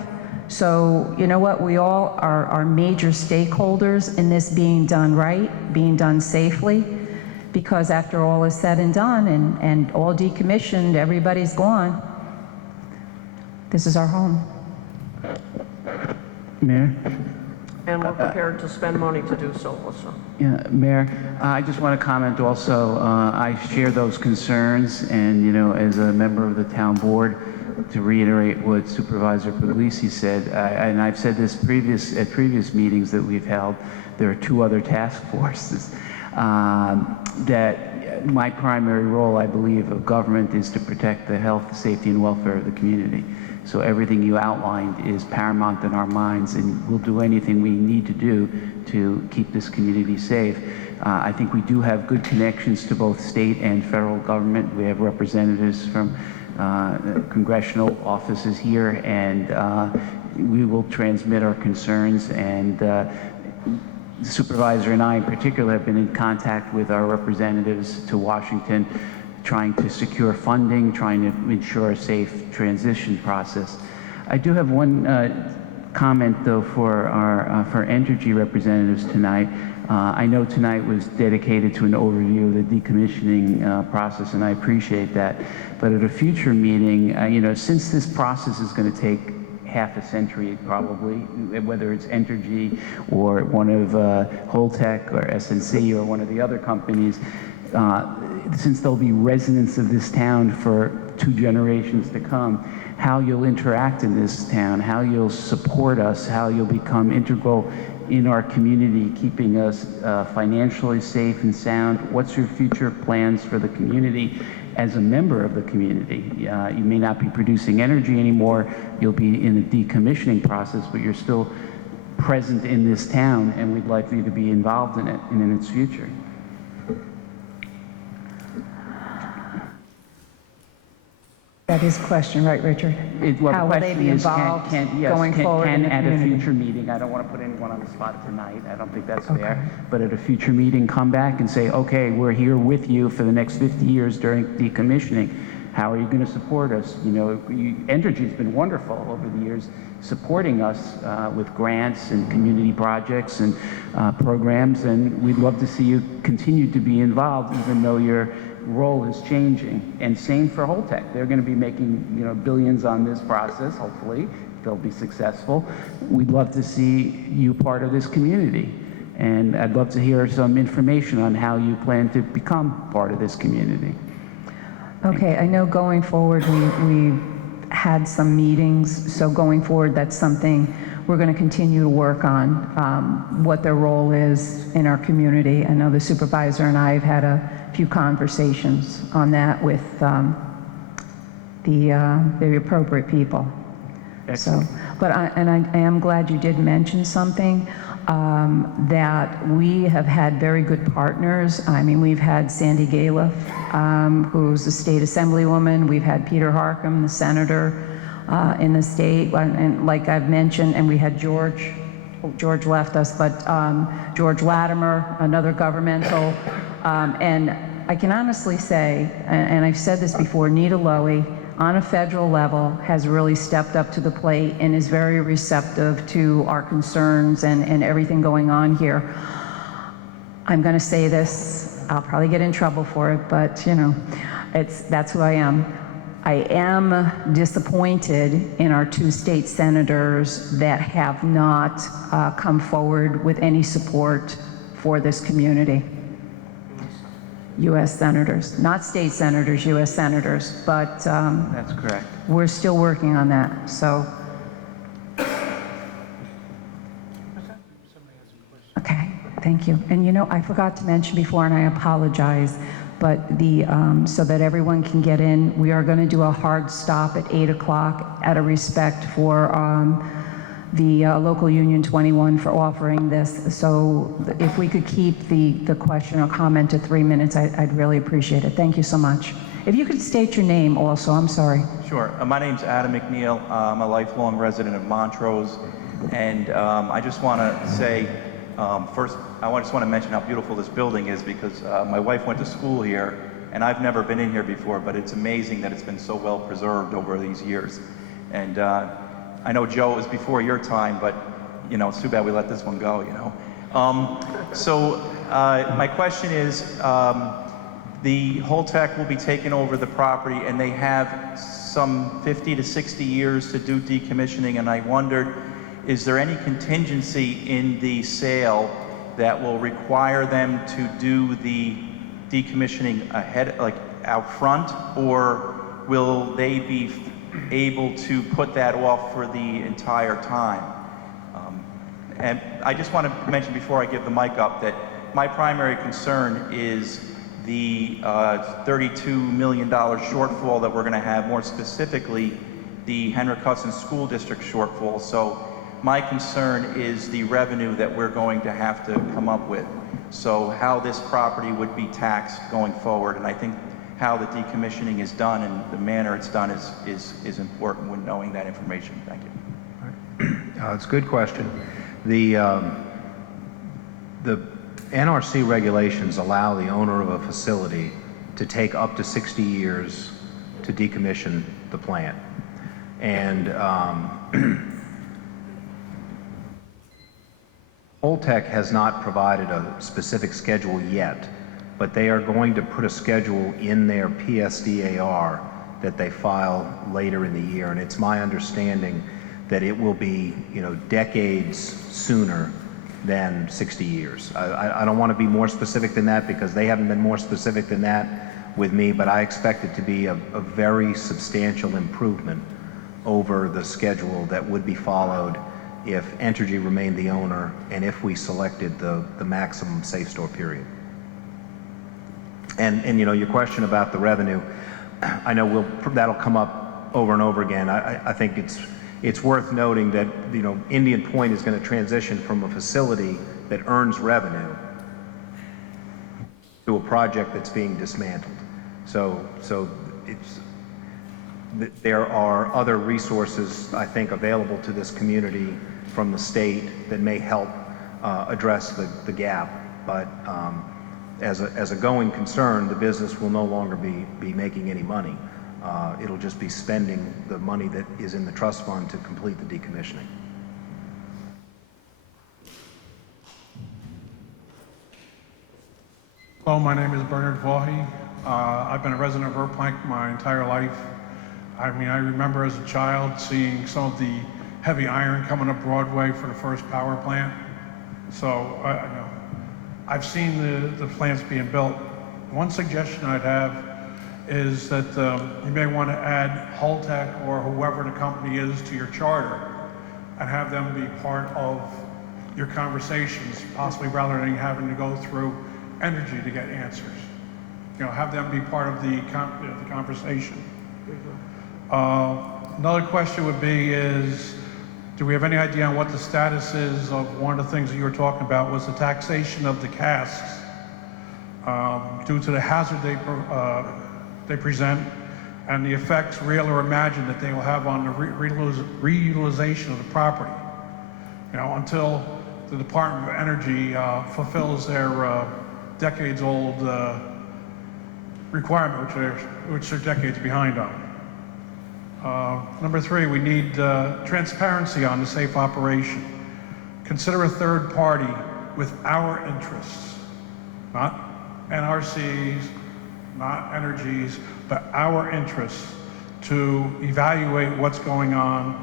So, you know what? We all are major stakeholders in this being done right, being done safely. because after all is said and done and all decommissioned, everybody's gone, this is our home. Mayor? And we're prepared to spend money to do so also. Yeah, Mayor, I just want to comment also, I share those concerns, and, you know, as a member of the town board, to reiterate what Supervisor Puglisi said, and I've said this at previous meetings that we've held, there are 2 other task forces, that my primary role, I believe, of government is to protect the health, safety, and welfare of the community. So everything you outlined is paramount in our minds, and we'll do anything we need to do to keep this community safe. I think we do have good connections to both state and federal government. We have representatives from congressional offices here, and we will transmit our concerns, and the supervisor and I in particular have been in contact with our representatives to Washington, trying to secure funding, trying to ensure a safe transition process. I do have one comment, though, for our for energy representatives tonight. I know tonight was dedicated to an overview of the decommissioning process, and I appreciate that. But at a future meeting, you know, since this process is going to take half a century probably, whether it's Entergy or one of Holtec or SNC or one of the other companies, since there'll be residents of this town for 2 generations to come, how you'll interact in this town, how you'll support us, how you'll become integral in our community, keeping us financially safe and sound. What's your future plans for the community as a member of the community? You may not be producing energy anymore, you'll be in the decommissioning process, but you're still present in this town, and we'd like you to be involved in it and in its future. That is a question, right, Richard? How will they be involved going forward in the at a community? future meeting, I don't want to put anyone on the spot tonight, I don't think that's fair, but at a future meeting, come back and say, okay, we're here with you for the next 50 years during decommissioning. How are you going to support us? You know, Entergy's been wonderful over the years, supporting us with grants and community projects and programs, and we'd love to see you continue to be involved, even though your role is changing. And same for Holtec. They're going to be making, you know, billions on this process. Hopefully they'll be successful. We'd love to see you part of this community, and I'd love to hear some information on how you plan to become part of this community. Okay, I know going forward we had some meetings, so going forward that's something we're going to continue to work on, what their role is in our community. I know the supervisor and I have had a few conversations on that with the appropriate people. Excellent. So, but I am glad you did mention something, that we have had very good partners. I mean, we've had Sandy Galiff, who's a state assemblywoman. We've had Peter Harcum, the senator in the state, and like I've mentioned, and we had George left us, but George Latimer, another governmental, and I can honestly say, and I've said this before, Nita Lowy, on a federal level, has really stepped up to the plate and is very receptive to our concerns and everything going on here. I'm going to say this, I'll probably get in trouble for it, but you know, that's who I am. I am disappointed in our 2 state senators that have not come forward with any support for this community. U.S. senators, not state senators, U.S. senators, but that's correct. We're still working on that, so. Okay, thank you. And you know, I forgot to mention before, and I apologize, but so that everyone can get in, we are going to do a hard stop at 8 o'clock out of respect for the local Union 21 for offering this. So if we could keep the question or comment to 3 minutes, I'd really appreciate it. Thank you so much. If you could state your name also, I'm sorry. Sure. My name's Adam McNeil. I'm a lifelong resident of Montrose. And I just want to say, first, I just want to mention how beautiful this building is, because my wife went to school here, and I've never been in here before, but it's amazing that it's been so well preserved over these years. And I know, Joe, it was before your time, but, you know, it's too bad we let this one go, you know. My question is, The Holtec will be taking over the property, and they have some 50 to 60 years to do decommissioning, and I wondered, is there any contingency in the sale that will require them to do the decommissioning ahead, like out front, or will they be able to put that off for the entire time? And I just want to mention before I give the mic up that my primary concern is the $32 million shortfall that we're going to have, more specifically the Henrik Hudson School District shortfall. So my concern is the revenue that we're going to have to come up with. So how this property would be taxed going forward, and I think how the decommissioning is done and the manner it's done is important when knowing that information. Thank you. It's a good question. The NRC regulations allow the owner of a facility to take up to 60 years to decommission the plant. And Holtec has not provided a specific schedule yet, but they are going to put a schedule in their PSDAR that they file later in the year. And it's my understanding that it will be, decades sooner than 60 years. I don't want to be more specific than that because they haven't been more specific than that with me, but I expect it to be a very substantial improvement over the schedule that would be followed if Entergy remained the owner and if we selected the maximum safe store period. And your question about the revenue, I know that'll come up over and over again. I think it's worth noting that Indian Point is going to transition from a facility that earns revenue to a project that's being dismantled. So there are other resources, I think, available to this community from the state that may help address the gap. But as a going concern, the business will no longer be making any money. It'll just be spending the money that is in the trust fund to complete the decommissioning. Hello, my name is Bernard Vaughy. I've been a resident of Verplank my entire life. I mean, I remember as a child seeing some of the heavy iron coming up Broadway for the first power plant. So I've seen the plants being built. One suggestion I'd have is that you may want to add Holtec or whoever the company is to your charter and have them be part of your conversations, possibly rather than having to go through Energy to get answers. Have them be part of the conversation. Another question would be do we have any idea on what the status is of one of the things that you were talking about was the taxation of the casks due to the hazard they present and the effects, real or imagined, that they will have on the reutilization of the property. Until the Department of Energy fulfills their decades-old requirement, which they're decades behind on. Number 3, we need transparency on the safe operation. Consider a third party with our interests, not NRC's, not Energy's, but our interests, to evaluate what's going on,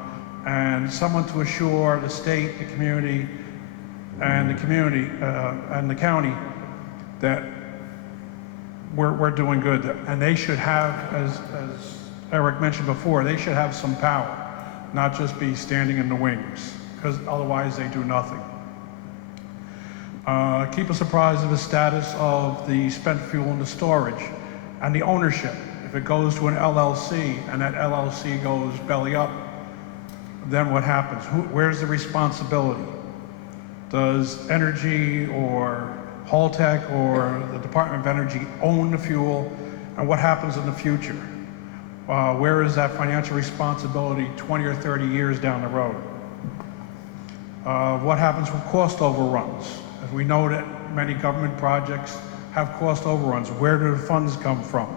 and someone to assure the state, the community, and the county that we're doing good. And they should have, as Eric mentioned before, they should have some power, not just be standing in the wings, because otherwise they do nothing. Keep us apprised of the status of the spent fuel and the storage and the ownership. If it goes to an LLC and that LLC goes belly up, then what happens? Where's the responsibility? Does Energy or Holtec or the Department of Energy own the fuel? And what happens in the future? Where is that financial responsibility 20 or 30 years down the road? What happens with cost overruns? As we know that many government projects have cost overruns. Where do the funds come from?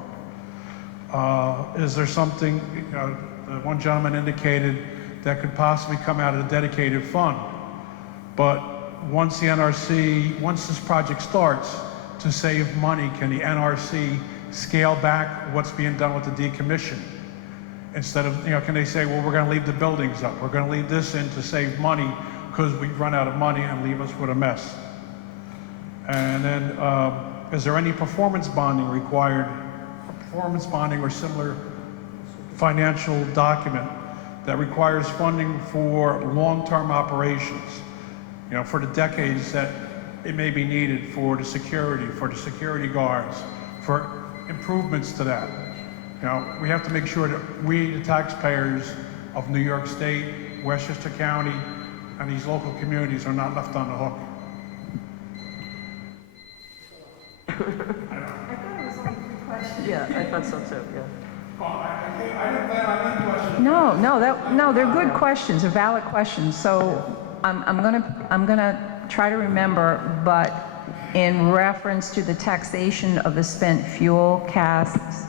Is there something, the one gentleman indicated, that could possibly come out of the dedicated fund? But once this project starts, to save money, can the NRC scale back what's being done with the decommission? Instead of, can they say, well, we're going to leave the buildings up. We're going to leave this in to save money because we've run out of money and leave us with a mess. And then, is there any performance bonding required, performance bonding or similar financial document that requires funding for long-term operations, for the decades that it may be needed for the security guards, for improvements to that? We have to make sure that we, the taxpayers of New York State, Westchester County, and these local communities are not left on the hook. I thought it was only 3 questions. Yeah, I thought so too, yeah. No, they're good questions, they're valid questions. So I'm gonna try to remember, but in reference to the taxation of the spent fuel casks,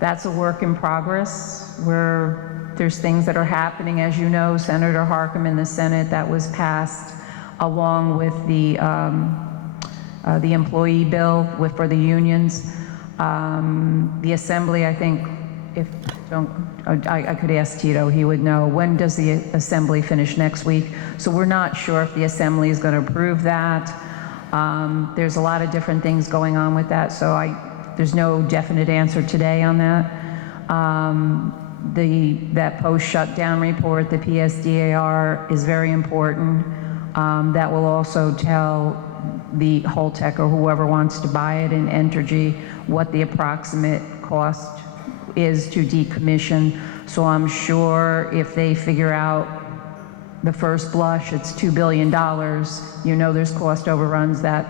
that's a work in progress where there's things that are happening. As you know, Senator Harcum in the Senate, that was passed along with the employee bill for the unions. The Assembly, I think, I could ask Tito, he would know. When does the Assembly finish next week? So we're not sure if the Assembly is going to approve that. There's a lot of different things going on with that, so there's no definite answer today on that. That post-shutdown report, the PSDAR, is very important. That will also tell the Holtec or whoever wants to buy it in Entergy what the approximate cost is to decommission. So I'm sure if they figure out the first blush it's $2 billion, there's cost overruns that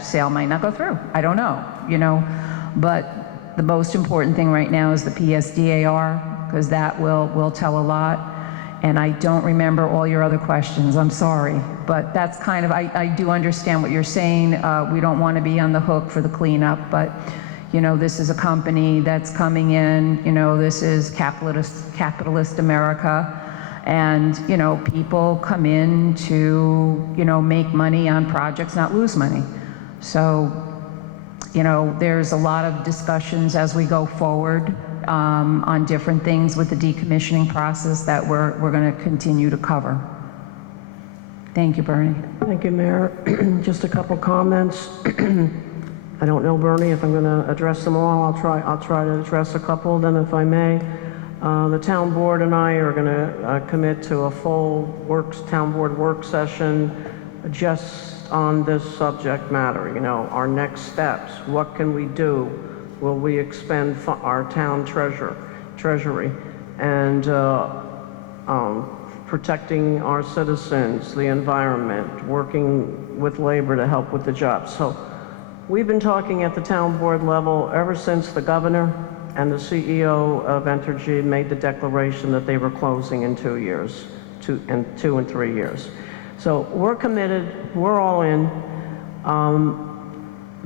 sale might not go through. I don't know, but the most important thing right now is the PSDAR, because that will tell a lot. And I don't remember all your other questions, I'm sorry. But that's kind of, I do understand what you're saying. We don't want to be on the hook for the cleanup, but this is a company that's coming in, this is capitalist America. And, people come in to, make money on projects, not lose money. So, there's a lot of discussions as we go forward on different things with the decommissioning process that we're going to continue to cover. Thank you, Bernie. Thank you, Mayor. Just a couple comments. I don't know, Bernie, if I'm going to address them all. I'll try to address a couple of them if I may. The town board and I are going to commit to a full town board work session just on this subject matter. Our next steps. What can we do? Will we expend our town treasury and protecting our citizens, the environment, working with labor to help with the jobs? So we've been talking at the town board level ever since the governor and the CEO of Entergy made the declaration that they were closing in 2 years, 2 and 3 years. So we're committed, we're all in.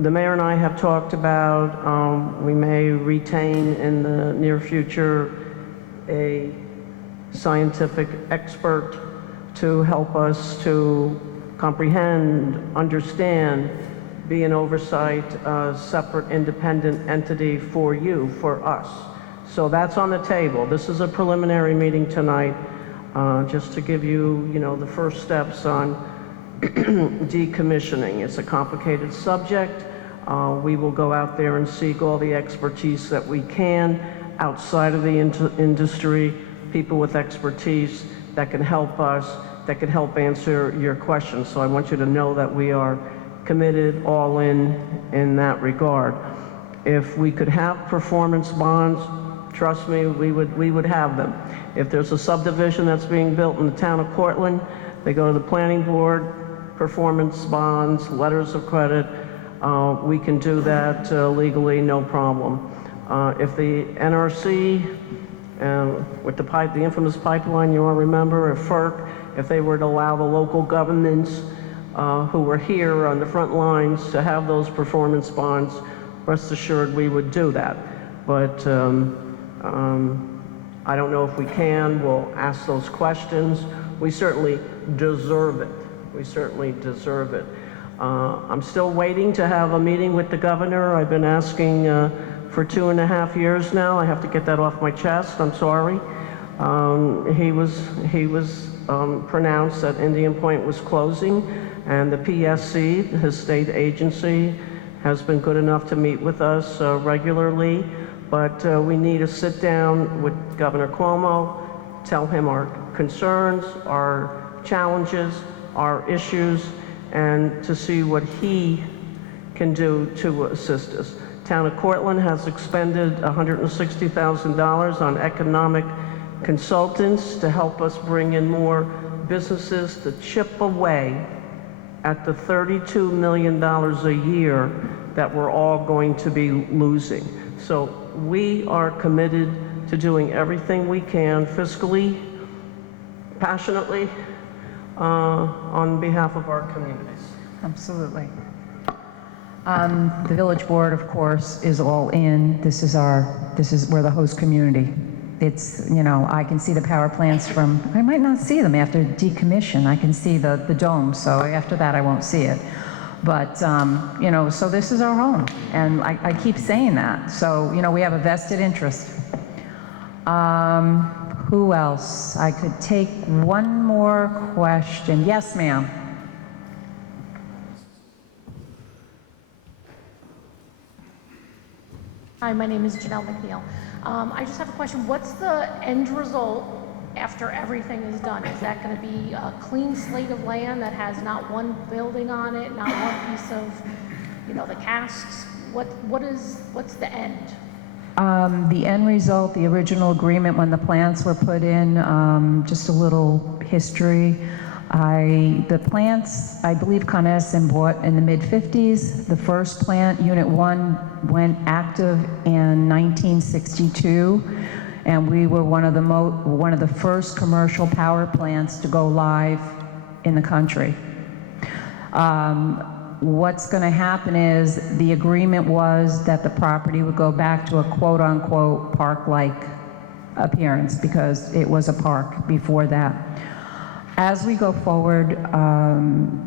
The mayor and I have talked about we may retain in the near future a scientific expert to help us to comprehend, understand, be an oversight, separate independent entity for you, for us. So that's on the table. This is a preliminary meeting tonight, just to give you, the first steps on decommissioning. It's a complicated subject. We will go out there and seek all the expertise that we can outside of the industry, people with expertise that can help us, that can help answer your questions. So I want you to know that we are committed, all in that regard. If we could have performance bonds, trust me, we would have them. If there's a subdivision that's being built in the town of Cortland, they go to the planning board, performance bonds, letters of credit. We can do that legally, no problem. If the NRC, with the infamous pipeline, you all remember, if FERC, if they were to allow the local governments who were here on the front lines to have those performance bonds, rest assured we would do that. But I don't know if we can. We'll ask those questions. We certainly deserve it. We certainly deserve it. I'm still waiting to have a meeting with the governor. I've been asking for 2.5 years now. I have to get that off my chest. I'm sorry. He was pronounced that Indian Point was closing, and the PSC, his state agency, has been good enough to meet with us regularly. But we need to sit down with Governor Cuomo, tell him our concerns, our challenges, our issues, and to see what he can do to assist us. Town of Cortland has expended $160,000 on economic consultants to help us bring in more businesses to chip away at the $32 million a year that we're all going to be losing. So we are committed to doing everything we can fiscally, passionately, on behalf of our communities. Absolutely. The village board, of course, is all in. We're the host community. It's, you know, I can see the power plants from, I might not see them after decommission. I can see the dome, so after that I won't see it. But, you know, so this is our home, and I keep saying that. So, you know, we have a vested interest. Who else? I could take one more question. Yes, ma'am. Hi, my name is Janelle McNeil. I just have a question. What's the end result after everything is done? Is that going to be a clean slate of land that has not one building on it, not one piece of, you know, the casks? What's the end? The end result, the original agreement when the plants were put in, just a little history. The plants, I believe Con Edison bought in the mid-50s. The first plant, Unit 1, went active in 1962, and we were one of the first commercial power plants to go live in the country. What's going to happen is the agreement was that the property would go back to a quote-unquote park-like appearance because it was a park before that. As we go forward,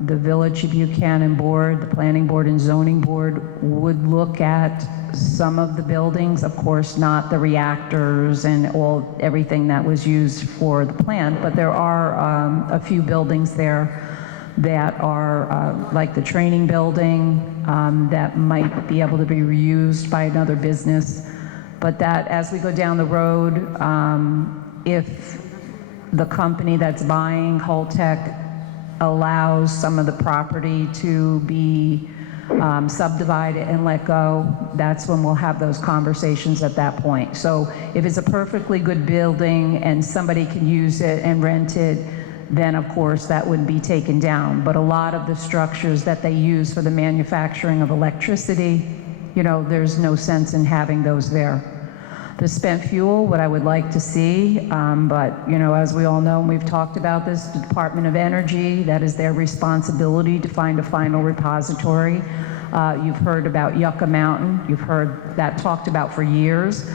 the Village of Buchanan Board, the Planning Board and Zoning Board would look at some of the buildings, of course not the reactors and everything that was used for the plant, but there are a few buildings there that are like the training building that might be able to be reused by another business. But that as we go down the road, if the company that's buying Holtec allows some of the property to be subdivided and let go, that's when we'll have those conversations at that point. So if it's a perfectly good building and somebody can use it and rent it, then of course that would be taken down. But a lot of the structures that they use for the manufacturing of electricity, you know, there's no sense in having those there. The spent fuel, what I would like to see, but you know, as we all know, and we've talked about this, the Department of Energy, that is their responsibility to find a final repository. You've heard about Yucca Mountain. You've heard that talked about for years.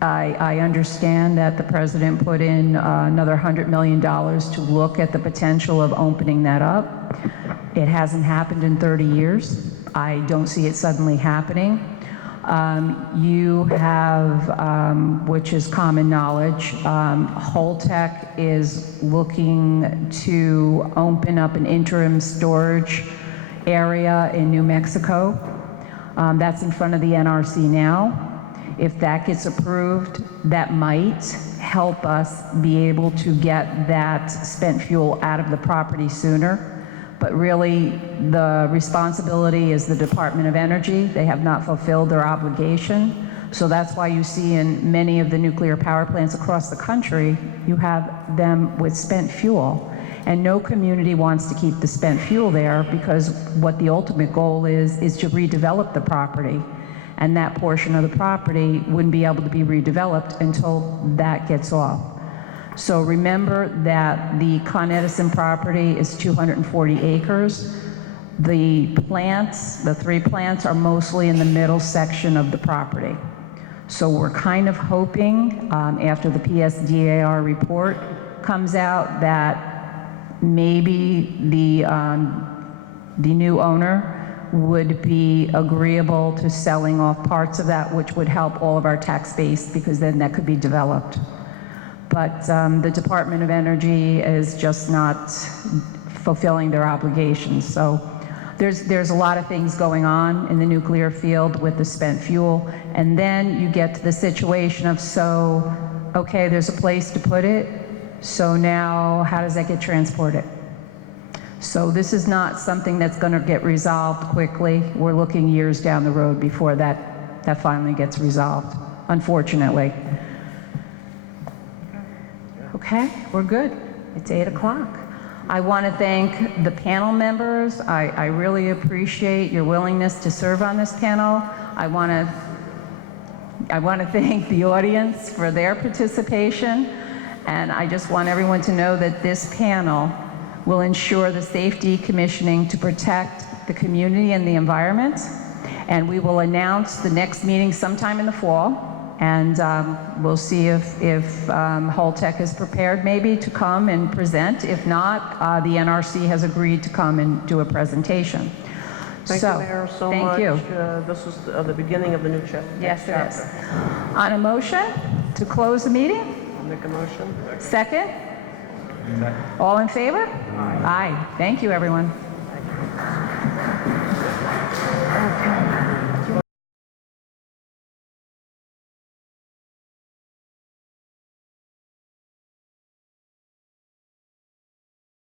I understand that the president put in another $100 million to look at the potential of opening that up. It hasn't happened in 30 years. I don't see it suddenly happening. You have, which is common knowledge, Holtec is looking to open up an interim storage area in New Mexico. That's in front of the NRC now. If that gets approved, that might help us be able to get that spent fuel out of the property sooner. But really, the responsibility is the Department of Energy. They have not fulfilled their obligation. So that's why you see in many of the nuclear power plants across the country, you have them with spent fuel. And no community wants to keep the spent fuel there because what the ultimate goal is to redevelop the property. And that portion of the property wouldn't be able to be redeveloped until that gets off. So remember that the Con Edison property is 240 acres. The plants, the 3 plants, are mostly in the middle section of the property. So we're kind of hoping after the PSDAR report comes out that maybe the new owner would be agreeable to selling off parts of that, which would help all of our tax base, because then that could be developed. But the Department of Energy is just not fulfilling their obligations. So there's a lot of things going on in the nuclear field with the spent fuel. And then you get to the situation of, so, okay, there's a place to put it. So now how does that get transported? So this is not something that's going to get resolved quickly. We're looking years down the road before that finally gets resolved, unfortunately. Okay, we're good. It's 8 o'clock. I want to thank the panel members. I really appreciate your willingness to serve on this panel. I want to thank the audience for their participation. And I just want everyone to know that this panel will ensure the safe decommissioning to protect the community and the environment. And we will announce the next meeting sometime in the fall. And we'll see if Holtec is prepared maybe to come and present. If not, the NRC has agreed to come and do a presentation. Thank you, Mayor, so much. Thank you. This is the beginning of the new chapter. Yes, it is. On a motion to close the meeting? I'll make a motion. Second? All in favor? Aye. Thank you, everyone. Okay.